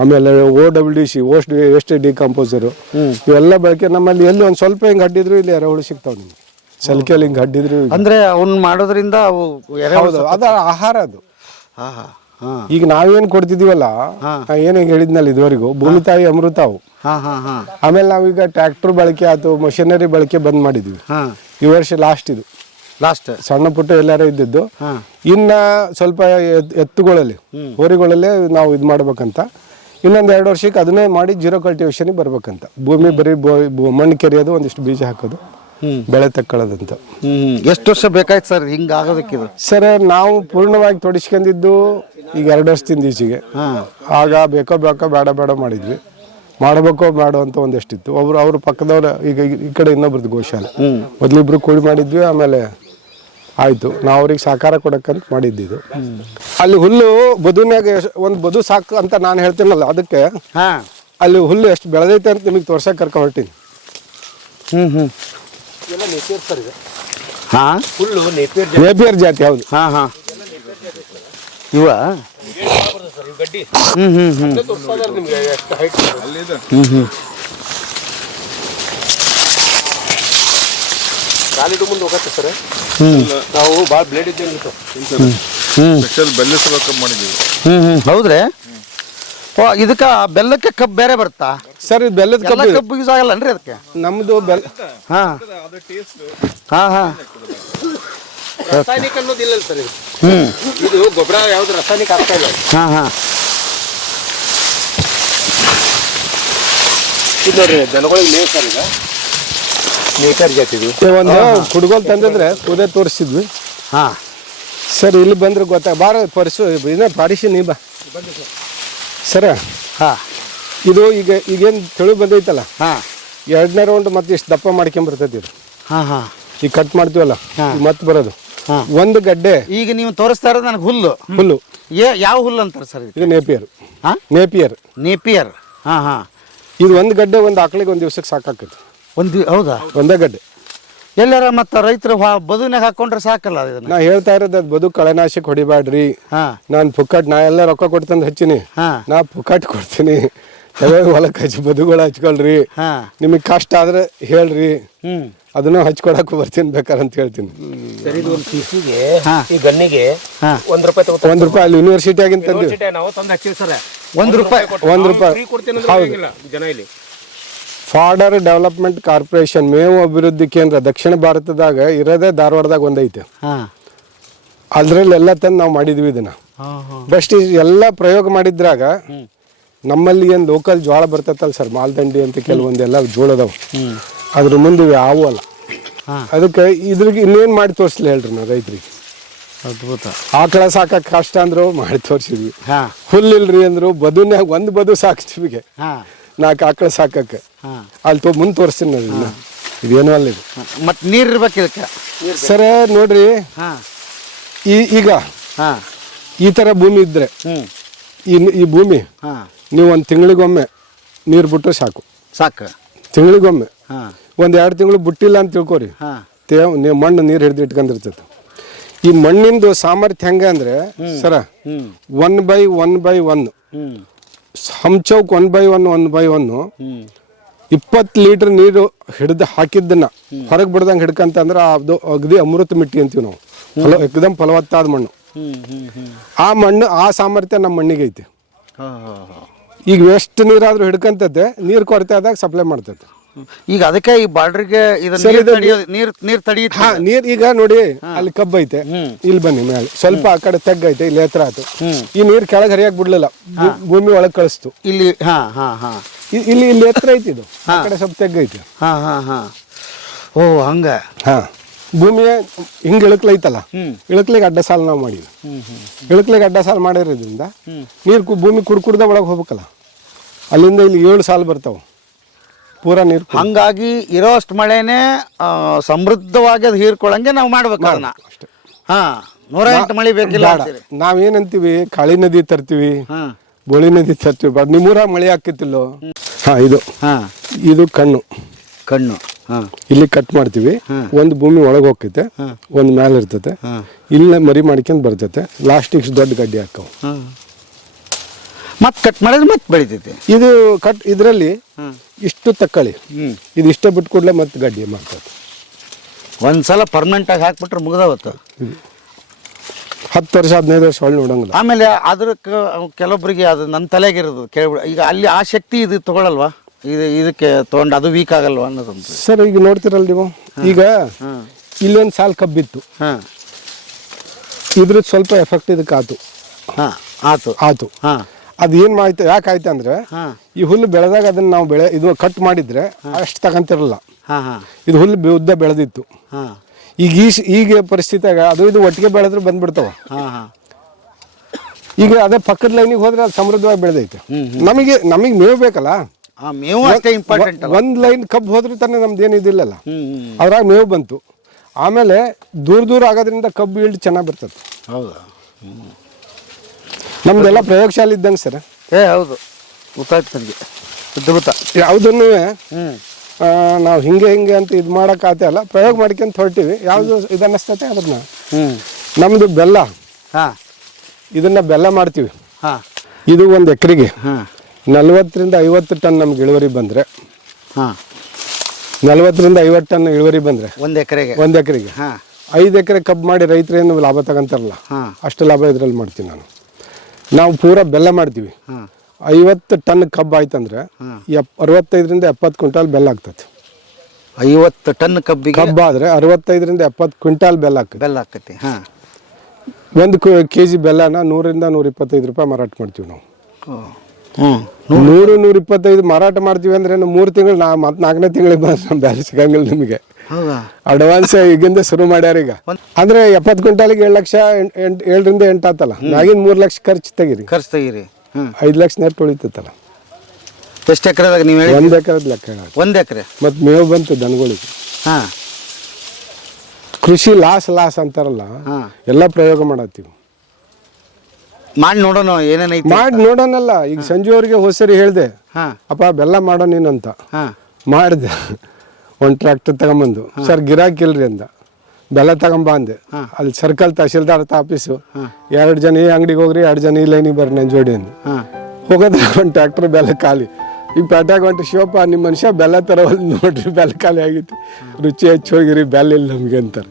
ಆಮೇಲೆ ಓ ಡಬ್ಲ್ಯೂ ಡಿ ಸಿ ಓಸ್ಟ್ ವೇಸ್ಟ್ ಡಿಕಂಪೋಸರು ಇವೆಲ್ಲ ಬಳಕೆ ನಮ್ಮಲ್ಲಿ ಎಲ್ಲಿ ಒಂದು ಸ್ವಲ್ಪ ಹಿಂಗೆ ಅಡ್ಡಿದ್ರು ಇಲ್ಲಿ ಎರೆಹುಳು ಸಿಗ್ತಾವೆ ನಿಮ್ಗೆ. ಸಲಿಕೆಯಲ್ಲಿ ಹಿಂಗೆ ಅಡ್ಡಿದ್ರು ಅಂದ್ರೆ ಅವ್ನ ಮಾಡೋದ್ರಿಂದ ಅವು ಹೌದು ಅದು ಆಹಾರ ಅದು. ಈಗ ನಾವೇನು ಕೊಡ್ತಿದೀವಲ್ಲ ಏನ್ ಹಿಂಗೆ ಹೇಳಿದ್ನಲ್ಲ ಇದುವರೆಗೂ ಭೂಮಿ ತಾಯಿ ಅಮೃತ ಅವು. ಹಾ ಹಾ ಹಾ. ಆಮೇಲೆ ನಾವೀಗ ಟ್ರ್ಯಾಕ್ಟರ್ ಬಳಕೆ ಆತು ಮಷಿನರಿ ಬಳಕೆ ಬಂದ್ ಮಾಡಿದ್ವಿ. ಈ ವರ್ಷ ಲಾಸ್ಟ್ ಇದು. ಲಾಸ್ಟ್ ಸಣ್ಣ ಪುಟ್ಟ ಎಲ್ಲಾರು ಇದ್ದಿದ್ದು. ಹಾ. ಇನ್ನ ಸ್ವಲ್ಪ ಎತ್- ಎತ್ತುಗಳಲ್ಲಿ ಹೋರಿಗಳಲ್ಲೇ ನಾವು ಇದು ಮಾಡ್ಬೇಕಂತ. ಇನ್ನೊಂದು ಎರಡು ವರ್ಷಕ್ಕೆ ಅದನ್ನೇ ಮಾಡಿ ಜೀರೋ ಕಲ್ಟಿವೇಶನ್ಗೆ ಬರ್ಬೇಕಂತ. ಭೂಮಿ ಬರೀ ಮಣ್ಣು ಕೆರೆಯೋದು ಒಂದಿಷ್ಟು ಬೀಜ ಹಾಕೋದು ಬೆಳೆ ತಕ್ಕೊಳ್ಳೋದಂತ ಎಷ್ಟು ವರ್ಷ ಬೇಕಾಯ್ತು ಸರ್ ಹಿಂಗ ಆಗೋದಕ್ಕೆ ಸರ್ ನಾವು ಪೂರ್ಣವಾಗಿ ತೊಡಸ್ಕೊಂಡಿದ್ದು ಈಗ ಎರಡು ವರ್ಷದಿಂದ ಈಚೆಗೆ. ಆಗ ಬೇಕೋ ಬೇಕೋ ಬೇಡ ಬೇಡ ಮಾಡಿದ್ವಿ. ಮಾಡಬೇಕೋ ಬೇಡ ಅಂತ ಒಂದಷ್ಟಿತ್ತು. ಒಬ್ರು ಅವ್ರ ಪಕ್ಕದವ್ರ ಈಗ ಈ- ಈ ಕಡೆ ಇನ್ನೊಬ್ರದ್ದು ಗೋಶಾಲೆ. ಮೊದ್ಲಿಬ್ರು ಕೂಡಿ ಮಾಡಿದ್ವಿ ಆಮೇಲೆ ಆಯ್ತು. ನಾವು ಅವ್ರಿಗೆ ಸಹಕಾರ ಕೊಡಕ್ಕಂತ ಮಾಡಿದ್ದಿದ್ದು ಅಲ್ಲಿ ಹುಲ್ಲು ಬದುನಾಗ ಒಂದು ಬದು ಸಾಕು ಅಂತ ನಾನು ಹೇಳ್ತೀನಲ್ಲ ಅದಕ್ಕೆ ಹಾ. ಅಲ್ಲಿ ಹುಲ್ಲು ಎಷ್ಟು ಬೆಳೆದೈತೆ ಅಂತ ನಿಮಗೆ ತೋರ್ಸಕ್ಕೆ ಕರ್ಕೊಂಡು ಹೊರ್ತೀನಿ ಹ್ಞೂ ಹ್ಞೂ ಹಾ? ನೇಪಿಯರ್ ಜಾತಿ. ಹೌದು. ಹಾಂ ಹಾಂ. ಇವ? ಹ್ಞೂ ಹ್ಞೂ ಹ್ಞೂ ಹ್ಞೂ ಹ್ಮ್. ಕಾಲಿಡು ಮುಂದೆ ಹೋಗತ್ತೆ ಸರ್. ಹ್ಮ್. ನಾವು ಭಾಳ ಬ್ಲೇಡ್ ಇದ್ದೇವೆ ಹ್ಮ್. ಸ್ಪೆಷಲ್ ಬೆಲ್ಲ ಸಲ ಕಪ್ ಮಾಡಿದ್ದೀವಿ. ಹ್ಮ್ ಹ್ಮ್. ಹೌದ್ರಿ? ಓ ಇದಕ್ಕ ಬೆಲ್ಲಕ್ಕೆ ಕಬ್ಬು ಬೇರೆ ಬರುತ್ತಾ? ಸರ್ ಇದು ಬೆಲ್ಲದ ಕಬ್ಬು. ಕಬ್ಬು ಯೂಸ್ ಆಗಲ್ಲನ್ರಿ ಅದಕ್ಕೆ? ನಮ್ದು ಬೆಲ್ಲ ಹಾ. ಹಾ ಹಾ. ರಾಸಾಯನಿಕ ಅನ್ನೋದಿಲ್ಲ ಸರ್ ಇದು. ಹ್ಮ್. ಇದು ಗೊಬ್ಬರ ಯಾವ್ದು ರಾಸಾಯನಿಕ ಆಗ್ತಾ ಇಲ್ಲ. ಹಾ ಹಾ. ಇದು ನೋಡ್ರಿ ದನಗಳಿಗೆ ಮೇವು ಸರ್ ಈಗ? ನೇಕರ್ ಒಂದು ಕುಡ್ಗೋಲ್ ತಂದಿದ್ರೆ ಕೂದೆ ತೋರಿಸಿದ್ವಿ. ಹಾ. ಸರ್ ಇಲ್ಲಿ ಬಂದ್ರೆ ಗೊತ್ತಾ ಬಾರ ಪರಿಸು ಇನ್ನ ಪಾರಿಸಿ ನೀ ಬಾ. ಸರ ಹಾ. ಇದು ಈಗ ಈಗೇನು ತಿಳಿ ಬಂದೈತಲ್ಲ? ಹಾ. ಎರಡನೇ ರೌಂಡ್ ಮತ್ತೆ ಇಷ್ಟು ದಪ್ಪ ಮಾಡ್ಕೊಂಬರ್ತೈತಿ ಇದು. ಹಾ ಹಾ. ಈಗ ಕಟ್ ಮಾಡ್ತೀವಲ್ಲ? ಮತ್ತೆ ಬರೋದು. ಹಾ. ಒಂದು ಗಡ್ಡೆ. ಈಗ ನೀವು ತೋರಿಸ್ತಾ ಇರೋದು ನನಗೆ ಹುಲ್ಲು. ಹುಲ್ಲು. ಏ ಯಾವ ಹುಲ್ಲು ಅಂತಾರೆ ಸರ್ ಇದು? ಇದು ನೇಪಿಯರ್. ಹಾ? ನೇಪಿಯರ್. ನೇಪಿಯರ್. ಹಾ ಹಾ. ಇದು ಒಂದು ಗಡ್ಡೆ ಒಂದು ಆಕಳಿಗೆ ಒಂದು ದಿವ್ಸಕ್ಕೆ ಸಾಕಾಕೈತಿ. ಒಂದು ಹೌದಾ? ಒಂದೇ ಗಡ್ಡೆ. ಎಲ್ಲಾರ ಮತ್ತೆ ರೈತರು ಬದುನಾಗ ಹಾಕೊಂಡ್ರೆ ಸಾಕಲ್ಲ ಇದನ್ನ? ನಾ ಹೇಳ್ತಾ ಇರೋದು ಅದು ಬದು ಕಳೆನಾಶಕ್ಕೆ ಹೊಡಿಬ್ಯಾಡ್ರಿ. ಹಾ. ನಾನು ಪುಕ್ಕಟ್ ನಾ ಎಲ್ಲ ರೊಕ್ಕ ಕೊಡ್ತಂದ್ ತಂದು ಹಚ್ಚಿನಿ. ಹಾ. ನಾ ಪುಕ್ಕಟ್ ಕೊಡ್ತೀನಿ. ಯಾವಾಗ ಹೊಲಕ್ಕೆ ಹಚ್ಚಿ ಬದುಗಳ ಹಚ್ಕೊಳ್ರಿ. ಹಾ. ನಿಮಗೆ ಕಷ್ಟ ಆದ್ರೆ ಹೇಳ್ರಿ. ಹ್ಮ್. ಅದನ್ನು ಹಚ್ಕೊಳಕ್ಕೆ ಬರ್ತೀನಿ ಬೇಕಾರೆ ಅಂತ ಹೇಳ್ತೀನಿ. ಸರ್ ಇದು ಒಂದು ಪೀಸಿಗೆ ಹಾ. ಈ ಗನ್ನಿಗೆ ಹಾ. ಒಂದ್ ರೂಪಾಯಿ ತಗೋತಾರೆ? ಒಂದು ರೂಪಾಯಿ ಅಲ್ಲಿ ಯೂನಿವರ್ಸಿಟಿ ಆಗಿ ತಂದ್ವಿ. ಯೂನಿವರ್ಸಿಟಿ ನಾವು ತಂದು ಹಚ್ಚಿವಿ ಸರ್. ಒಂದು ರೂಪಾಯಿ ಒಂದ್ ರೂಪಾಯಿ. ಫ್ರೀ ಕೊಡ್ತೀನಿ ಅಂದ್ರೆ ಹೌದು. ಬರಂಗಿಲ್ಲ ಜನ ಇಲ್ಲಿ? ಫಾಡರ್ ಡೆವಲಪ್ಮೆಂಟ್ ಕಾರ್ಪೊರೇಷನ್ ಮೇವು ಅಭಿವೃದ್ಧಿ ಕೇಂದ್ರ ದಕ್ಷಿಣ ಭಾರತದಾಗ ಇರೋದೇ ಧಾರವಾಡದಾಗ ಒಂದೈತೆ. ಹಾ. ಅದ್ರಲ್ಲಿ ಎಲ್ಲ ತಂದು ನಾವು ಮಾಡಿದ್ವಿ ಇದನ್ನ. ಬೆಸ್ಟ್ ಎಲ್ಲ ಪ್ರಯೋಗ ಮಾಡಿದ್ರಾಗ ನಮ್ಮಲ್ಲಿ ಏನು ಲೋಕಲ್ ಜೋಳ ಬರ್ತೈತಲ್ಲ ಸರ್ ಮಾಲ್ದಂಡಿ ಅಂತ ಕೆಲವೊಂದೆಲ್ಲ ಜೋಳದವು ಅದ್ರ ಮುಂದೆ ಯಾವು ಅಲ್ಲ. ಅದಕ್ಕೆ ಇದ್ರಿಗೆ ಇನ್ನೇನು ಮಾಡಿ ತೋರಿಸ್ಲಿ ಹೇಳ್ರಿ ನಾವು ರೈತರಿಗೆ. ಅದ್ಭುತ. ಆಕಳ ಸಾಕಕ್ಕೆ ಕಷ್ಟ ಅಂದ್ರು ಮಾಡಿ ತೋರಿಸಿದ್ವಿ. ಹುಲ್ಲಿಲ್ರಿ ಅಂದ್ರು ಬದುನ್ಯಾಗ ಒಂದು ಬದು ಸಾಕ್ತಿವಿಗೆ ಹಾ. ನಾಲ್ಕು ಆಕಳ ಸಾಕಕ್ಕೆ ಅಲ್ಲಿ ತೊ ಮುಂದೆ ತೋರಿಸ್ತೀನಿ. ಇದೇನು. ಅಲ್ಲ ಇದು. ಮತ್ತೆ ನೀರು ಇರ್ಬೇಕು ಇದಕ್ಕೆ. ಸರ ನೋಡ್ರಿ. ಹಾ. ಈ ಈಗ ಹಾ. ಈ ಥರ ಭೂಮಿ ಇದ್ರೆ ಈ ಈ ಭೂಮಿ ಹಾ. ನೀವು ಒಂದು ತಿಂಗಳಿಗೊಮ್ಮೆ ನೀರು ಬಿಟ್ಟರೆ ಸಾಕು. ಸಾಕು. ತಿಂಗಳಿಗೊಮ್ಮೆ. ಹಾ. ಒಂದು ಎರಡು ತಿಂಗಳು ಬಿಟ್ಟಿಲ್ಲ ಅಂತ ತಿಳ್ಕೊರಿ. ಹಾ. ನೀವು ಮಣ್ಣು ನೀರು ಹಿಡಿದು ಇಟ್ಕೊಂಡಿರ್ತೈತೆ. ಈ ಮಣ್ಣಿಂದು ಸಾಮರ್ಥ್ಯ ಹೆಂಗೆ ಅಂದರೆ ಸರ one by one by one. ಹಂಚೌಕ್ one by one one by one ಇಪ್ಪತ್ತು ಲೀಟರ್ ನೀರು ಹಿಡಿದು ಹಾಕಿದ್ದನ್ನ ಹೊರಗೆ ಬಿಡ್ದಂಗೆ ಹಿಡ್ಕಂತ ಅಂದ್ರೆ ಅದು ಅಗದಿ ಅಮೃತ ಮಿಟ್ಟಿ ಅಂತೀವಿ ನಾವು. ಫಲ ಎಕ್ದಮ್ ಫಲವತ್ತಾದ ಮಣ್ಣು. ಆ ಮಣ್ಣು ಆ ಸಾಮರ್ಥ್ಯ ನಮ್ಮ ಮಣ್ಣಿಗೆ ಐತಿ. ಈಗ ಎಷ್ಟು ನೀರಾದ್ರೂ ಹಿಡ್ಕಂತತೆ ನೀರು ಕೊರತೆ ಆದಾಗ ಸಪ್ಲೈ ಮಾಡ್ತೈತೆ. ಈಗ ಅದಕ್ಕೆ ಈ ಬಾರ್ಡ್ರಿಗೆ ನೀರ್ ನೀರ್ ನೀರ್ ಹಾ ನೀರ್ ಈಗ ನೋಡಿ ಅಲ್ಲಿ ಕಬ್ಬ ಐತೆ. ಇಲ್ಲಿ ಬನ್ನಿ ಮೇಲೆ. ಸ್ವಲ್ಪ ಆ ಕಡೆ ತೆಗ್ಗ ಐತೆ ಇಲ್ಲಿ ಎತ್ತರ ಆಯ್ತು ಈ ನೀರ್ ಕೆಳಗೆ ಹರಿಯಾಗಿ ಬಿಡ್ಲಿಲ್ಲ. ಭೂಮಿ ಒಳಗೆ ಕಳಿಸ್ತು. ಇಲ್ಲಿ ಹಾ ಹಾ ಹಾ. ಇ- ಇಲ್ಲಿ ಇಲ್ಲಿ ಎತ್ತರ ಐತಿ ಇದು. ಆ ಕಡೆ ಸ್ವಲ್ಪ ತೆಗ್ಗ ಐತಿ. ಹಾ ಹಾ ಹಾ. ಓ ಹಂಗ. ಹಾ. ಭೂಮಿಯ ಹಿಂಗ ಇಳಕ್ಲೈತಲ್ಲ ಇಳಕ್ಲಿಗೆ ಅಡ್ಡ ಸಾಲ ನಾವು ಮಾಡಿದ್ವಿ. ಇಳಕ್ಲಿಗೆ ಅಡ್ಡ ಸಾಲ ಮಾಡಿರೋದ್ರಿಂದ ನೀರು ಕು- ಭೂಮಿ ಕುಡ್ ಕುಡ್ದ ಒಳಗೆ ಹೋಗ್ಬೇಕಲ್ಲ. ಅಲ್ಲಿಂದ ಇಲ್ಲಿ ಏಳು ಸಾಲು ಬರ್ತಾವೆ. ಪೂರ ನೀರು ಹಂಗಾಗಿ ಇರೋ ಅಷ್ಟು ಮಳೆನೇ ಆ, ಸಮೃದ್ಧವಾಗಿ ಅದು ಹೀರ್ಕೊಳ್ಳಂಗೆ ನಾವು ಮಾಡ್ಬೇಕು ಅದನ್ನ ಹಾ ನೂರ ಎಂಟು ಮಳೆ ಬೇಕಿಲ್ಲ ಅಂತೀರಿ. ನಾವೇನಂತೀವಿ ಕಾಳಿ ನದಿ ತರ್ತೀವಿ. ಹಾ. ಬೋಳಿ ನದಿ ತರ್ತೀವಿ. ಬಟ್ ನಿಮ್ಮೂರ ಮಳೆ ಆಕ್ಕಿತ್ತಿಲ್ಲೋ ಹಾಂ ಇದು. ಹಾ. ಇದು ಕಣ್ಣು. ಕಣ್ಣು ಹಾ. ಇಲ್ಲಿ ಕಟ್ ಮಾಡ್ತೀವಿ. ಒಂದು ಭೂಮಿ ಒಳಗೆ ಹೋಗ್ತೈತೆ. ಒಂದು ಮ್ಯಾಲೆ ಇರ್ತೈತೆ. ಇಲ್ಲೇ ಮರಿ ಮಾಡ್ಕೊಂಡ್ ಬರ್ತೈತೆ. ಲಾಸ್ಟಿಗೆ ದೊಡ್ಡ ಗಡ್ಡಿ ಹಾಕವು. ಮತ್ತೆ ಕಟ್ ಮಾಡಿದ್ರೆ ಮತ್ತೆ ಬೆಳಿತೈತೆ. ಇದು ಕಟ್ ಇದರಲ್ಲಿ ಇಷ್ಟು ತಕ್ಕಳಿ. ಇದು ಇಷ್ಟ ಬಿಟ್ಟು ಕೂಡಲೇ ಮತ್ತೆ ಗಡ್ಡಿ ಮಾಡ್ತೈತೆ. ಒಂದ್ಸಲ ಪರ್ಮನೆಂಟ್ ಆಗಿ ಹಾಕ್ಬಿಟ್ರೆ ಮುಗ್ದವತ್ತು. ಹತ್ತು ವರ್ಷ ಹದಿನೈದು ವರ್ಷ ಒಳ್ಳೆ ನೋಡಂಗಿಲ್ಲ ಆಮೇಲೆ ಅದ್ರ ಕ- ಕೆಲವೊಬ್ಬರಿಗೆ ಅದು ನನ್ನ ತಲೆಗಿರೋದು ಕೇಳ್ಬಿಡ. ಈಗ ಅಲ್ಲಿ ಆ ಶಕ್ತಿ ಇದು ತಗೊಳಲ್ವಾ? ಇದು ಇದಕ್ಕೆ ತೊಗೊಂಡು ಅದು ವೀಕ್ ಆಗಲ್ವಾ ಅನ್ನೋದೊಂದು ಸರ್ ಈಗ ನೋಡ್ತಿರಲ್ಲ ನೀವು? ಈಗ ಇಲ್ಲೊಂದು ಸಾಲು ಕಬ್ಬಿತ್ತು ಹಾಂ. ಇದ್ರದ್ದು ಸ್ವಲ್ಪ ಎಫೆಕ್ಟ್ ಇದಕ್ಕೆ ಆತು. ಹಾಂ ಆತು. ಆತು. ಹಾಂ. ಅದು ಏನು ಆಯ್ತು ಯಾಕೆ ಆಯ್ತು ಅಂದ್ರೆ ಈ ಹುಲ್ಲು ಬೆಳೆದಾಗ ಅದನ್ನು ನಾವು ಬೆಳೆ ಇದು ಕಟ್ ಮಾಡಿದ್ರೆ ಅಷ್ಟು ತಗೊಂತಿರಲ್ಲ. ಹಾಂ ಹಾಂ. ಇದು ಹುಲ್ಲು ಉದ್ದ ಬೆಳೆದಿತ್ತು. ಹಾಂ. ಈಗ ಈ ಈಗ ಪರಿಸ್ಥಿತಿಯಾಗ ಅದು ಇದು ಒಟ್ಟಿಗೆ ಬೆಳೆದ್ರೆ ಬಂದ್ಬಿಡ್ತಾವ. ಹಾಂ ಹಾಂ. ಈಗ ಅದೇ ಪಕ್ಕದ ಲೈನಿಗೆ ಹೋದ್ರೆ ಅದು ಸಮೃದ್ಧವಾಗಿ ಬೆಳೆದೈತೆ. ನಮಗೆ ನಮಗೆ ಮೇವು ಬೇಕಲ್ಲ? ಒಂದ್ ಮೇವು ಅಷ್ಟೇ ಇಂಪಾರ್ಟೆಂಟ್ ಒಂದು ಲೈನ್ ಕಬ್ಬು ಹೋದ್ರೆ ತಾನೇ ನಮ್ದು ಏನು ಇದಿಲ್ಲಲ್ಲ ಅದ್ರಾಗ ಮೇವು ಬಂತು. ಆಮೇಲೆ ದೂರ ದೂರ ಆಗೋದ್ರಿಂದ ಕಬ್ಬು ಇಳ್ದು ಚೆನ್ನಾಗಿ ಬರ್ತದೆ. ಹೌದಾ? ನಮ್ದೆಲ್ಲ ಪ್ರಯೋಗಶಾಲೆ ಇದ್ದಂಗೆ ಸರ್. ಏ ಹೌದು. ಗೊತ್ತಾಯ್ತು ನನಗೆ ಅದ್ಭುತ. ಯಾವುದನ್ನು ಹ್ಞೂ ನಾವು ಹಿಂಗೆ ಹಿಂಗೆ ಅಂತ ಇದು ಮಾಡೋಕ್ಕಾಗ್ತಾ ಇಲ್ಲ. ಪ್ರಯೋಗ ಮಾಡ್ಕೊಂತ ಹೊರಟಿವಿ. ಯಾವುದು ಇದು ಅನ್ನಿಸ್ತೈತೆ ಅದನ್ನ ಹ್ಞೂ ನಮ್ಮದು ಬೆಲ್ಲ. ಹಾಂ. ಇದನ್ನ ಬೆಲ್ಲ ಮಾಡ್ತೀವಿ. ಹಾಂ. ಇದು ಒಂದು ಎಕರೆಗೆ. ಹಾಂ. ನಲ್ವತ್ತರಿಂದ ಐವತ್ತು ಟನ್ ನಮ್ಗೆ ಇಳುವರಿ ಬಂದರೆ. ಹಾಂ. ನಲ್ವತ್ತರಿಂದ ಐವತ್ತು ಟನ್ ಇಳುವರಿ ಬಂದರೆ. ಒಂದು ಎಕರೆಗೆ. ಒಂದು ಎಕರೆಗೆ. ಹಾಂ. ಐದು ಎಕರೆ ಕಬ್ಬು ಮಾಡಿ ರೈತರೇನು ಲಾಭ ತಗೊಂತಾರಲ್ಲ? ಹಾಂ. ಅಷ್ಟು ಲಾಭ ಇದರಲ್ಲಿ ಮಾಡ್ತೀನಿ ನಾನು. ನಾವು ಪೂರಾ ಬೆಲ್ಲ ಮಾಡ್ತೀವಿ. ಹಾಂ. ಐವತ್ತು ಟನ್ ಕಬ್ಬು ಆಯ್ತಂದ್ರೆ ಎಪ್ ಅರವತ್ತೈದರಿಂದ ಎಪ್ಪತ್ತು ಕ್ವಿಂಟಾಲ್ ಬೆಲ್ಲ ಆಗ್ತದೆ ಐವತ್ತು ಟನ್ ಕಬ್ಬಿಗೆ ಕಬ್ಬು ಆದರೆ ಅರವತ್ತೈದರಿಂದ ಎಪ್ಪತ್ತು ಕ್ವಿಂಟಾಲ್ ಬೆಲ್ಲ ಆಗ್ತದೆ ಬೆಲ್ಲ ಆಕತಿ ಹಾಂ. ಒಂದು ಕೆ ಜಿ ಬೆಲ್ಲನ ನೂರಿಂದ ನೂರ ಇಪ್ಪತ್ತೈದು ರೂಪಾಯಿ ಮಾರಾಟ ಮಾಡ್ತೀವಿ ನಾವು. ನೂರು ನೂರ ಇಪ್ಪತ್ತೈದು ಮಾರಾಟ ಮಾಡ್ತೀವಿ ಅಂದ್ರೆ ಮೂರು ತಿಂಗಳು ನಾ ಮತ್ತೆ ನಾಲ್ಕನೇ ತಿಂಗಳಿಗೆ ಬಂದ್ರೆ ಬೇರೆ ಸಿಗಂಗಿಲ್ಲ ನಿಮಗೆ. ಹೌದಾ? ಅಡ್ವಾನ್ಸ್ ಈಗಿಂದ ಶುರು ಮಾಡ್ಯಾರ ಈಗ. ಅಂದ್ರೆ ಎಪ್ಪತ್ತು ಕ್ವಿಂಟಾಲಿಗೆ ಏಳು ಲಕ್ಷ ಎಂಟ್- ಎಂಟ್ ಏಳರಿಂದ ಎಂಟು ಆತಲ್ಲ. ಆಗಿನ ಮೂರು ಲಕ್ಷ ಖರ್ಚು ತೆಗೀರಿ. ಖರ್ಚು ತೆಗೀರಿ. ಐದು ಲಕ್ಷ ನೆಟ್ ಉಳಿತೈತಲ್ಲ. ಎಷ್ಟು ಎಕರೆದಾಗ ನೀವು ಹೇಳಿ ಒಂದು ಎಕರೆದ ಲೆಕ್ಕ ಹೇಳ ಒಂದು ಎಕರೆ? ಮತ್ತು ಮೇವು ಬಂತು ದನಗಳಿಗೆ. ಹಾಂ. ಕೃಷಿ ಲಾಸ್ ಲಾಸ್ ಅಂತಾರಲ್ಲ ಹಾಂ. ಎಲ್ಲ ಪ್ರಯೋಗ ಮಾಡತ್ತೀವಿ. ಮಾಡಿ ನೋಡೋಣ ಏನೇನೈತಿ ಮಾಡಿ ನೋಡೋಣಲ್ಲ. ಈಗ ಸಂಜೆವರೆಗೆ ಹೋಸರಿ ಹೇಳಿದೆ ಹಾಂ. ಅಪ್ಪ ಬೆಲ್ಲ ಮಾಡೋ ನೀನು ಅಂತ. ಹಾಂ. ಮಾಡಿದೆ. ಒಂದು ಟ್ರ್ಯಾಕ್ಟರ್ ತಗೊಂಬಂದು ಸರ್ ಗಿರಾಕಿಲ್ರಿ ಅಂದ. ಬೆಲ್ಲ ತಗೊಂಬ ಅಂದೆ ಅಲ್ಲಿ ಸರ್ಕಲ್ ತಹಶೀಲ್ದಾರ್ ಆಫೀಸು. ಎರಡು ಜನ ಈ ಅಂಗಡಿಗೆ ಹೋಗ್ರಿ ಎರಡು ಜನ ಈ ಲೈನಿಗೆ ಬರ್ರಿ ನನ್ನ ಜೋಡಿ ಅಂದು. ಹಾಂ. ಹೋಗೋದ್ರೆ ಒಂದು ಟ್ರ್ಯಾಕ್ಟರ್ ಬೆಲ್ಲ ಖಾಲಿ. ಈ ಪೇಟ್ಯಾಗ ಹೊಂಟು ಶಿವಪ್ಪ ನಿಮ್ಮ ಮನುಷ್ಯ ಬೆಲ್ಲ ತರವಲ್ ನೋಡ್ರಿ ಬೆಲ್ಲ ಖಾಲಿ ಆಗಿತ್ತು. ರುಚಿ ಹೆಚ್ಚು ಹೋಗಿರಿ ಬೆಲ್ಲ ಇಲ್ಲ ನಮಗೆ ಅಂತಾರೆ.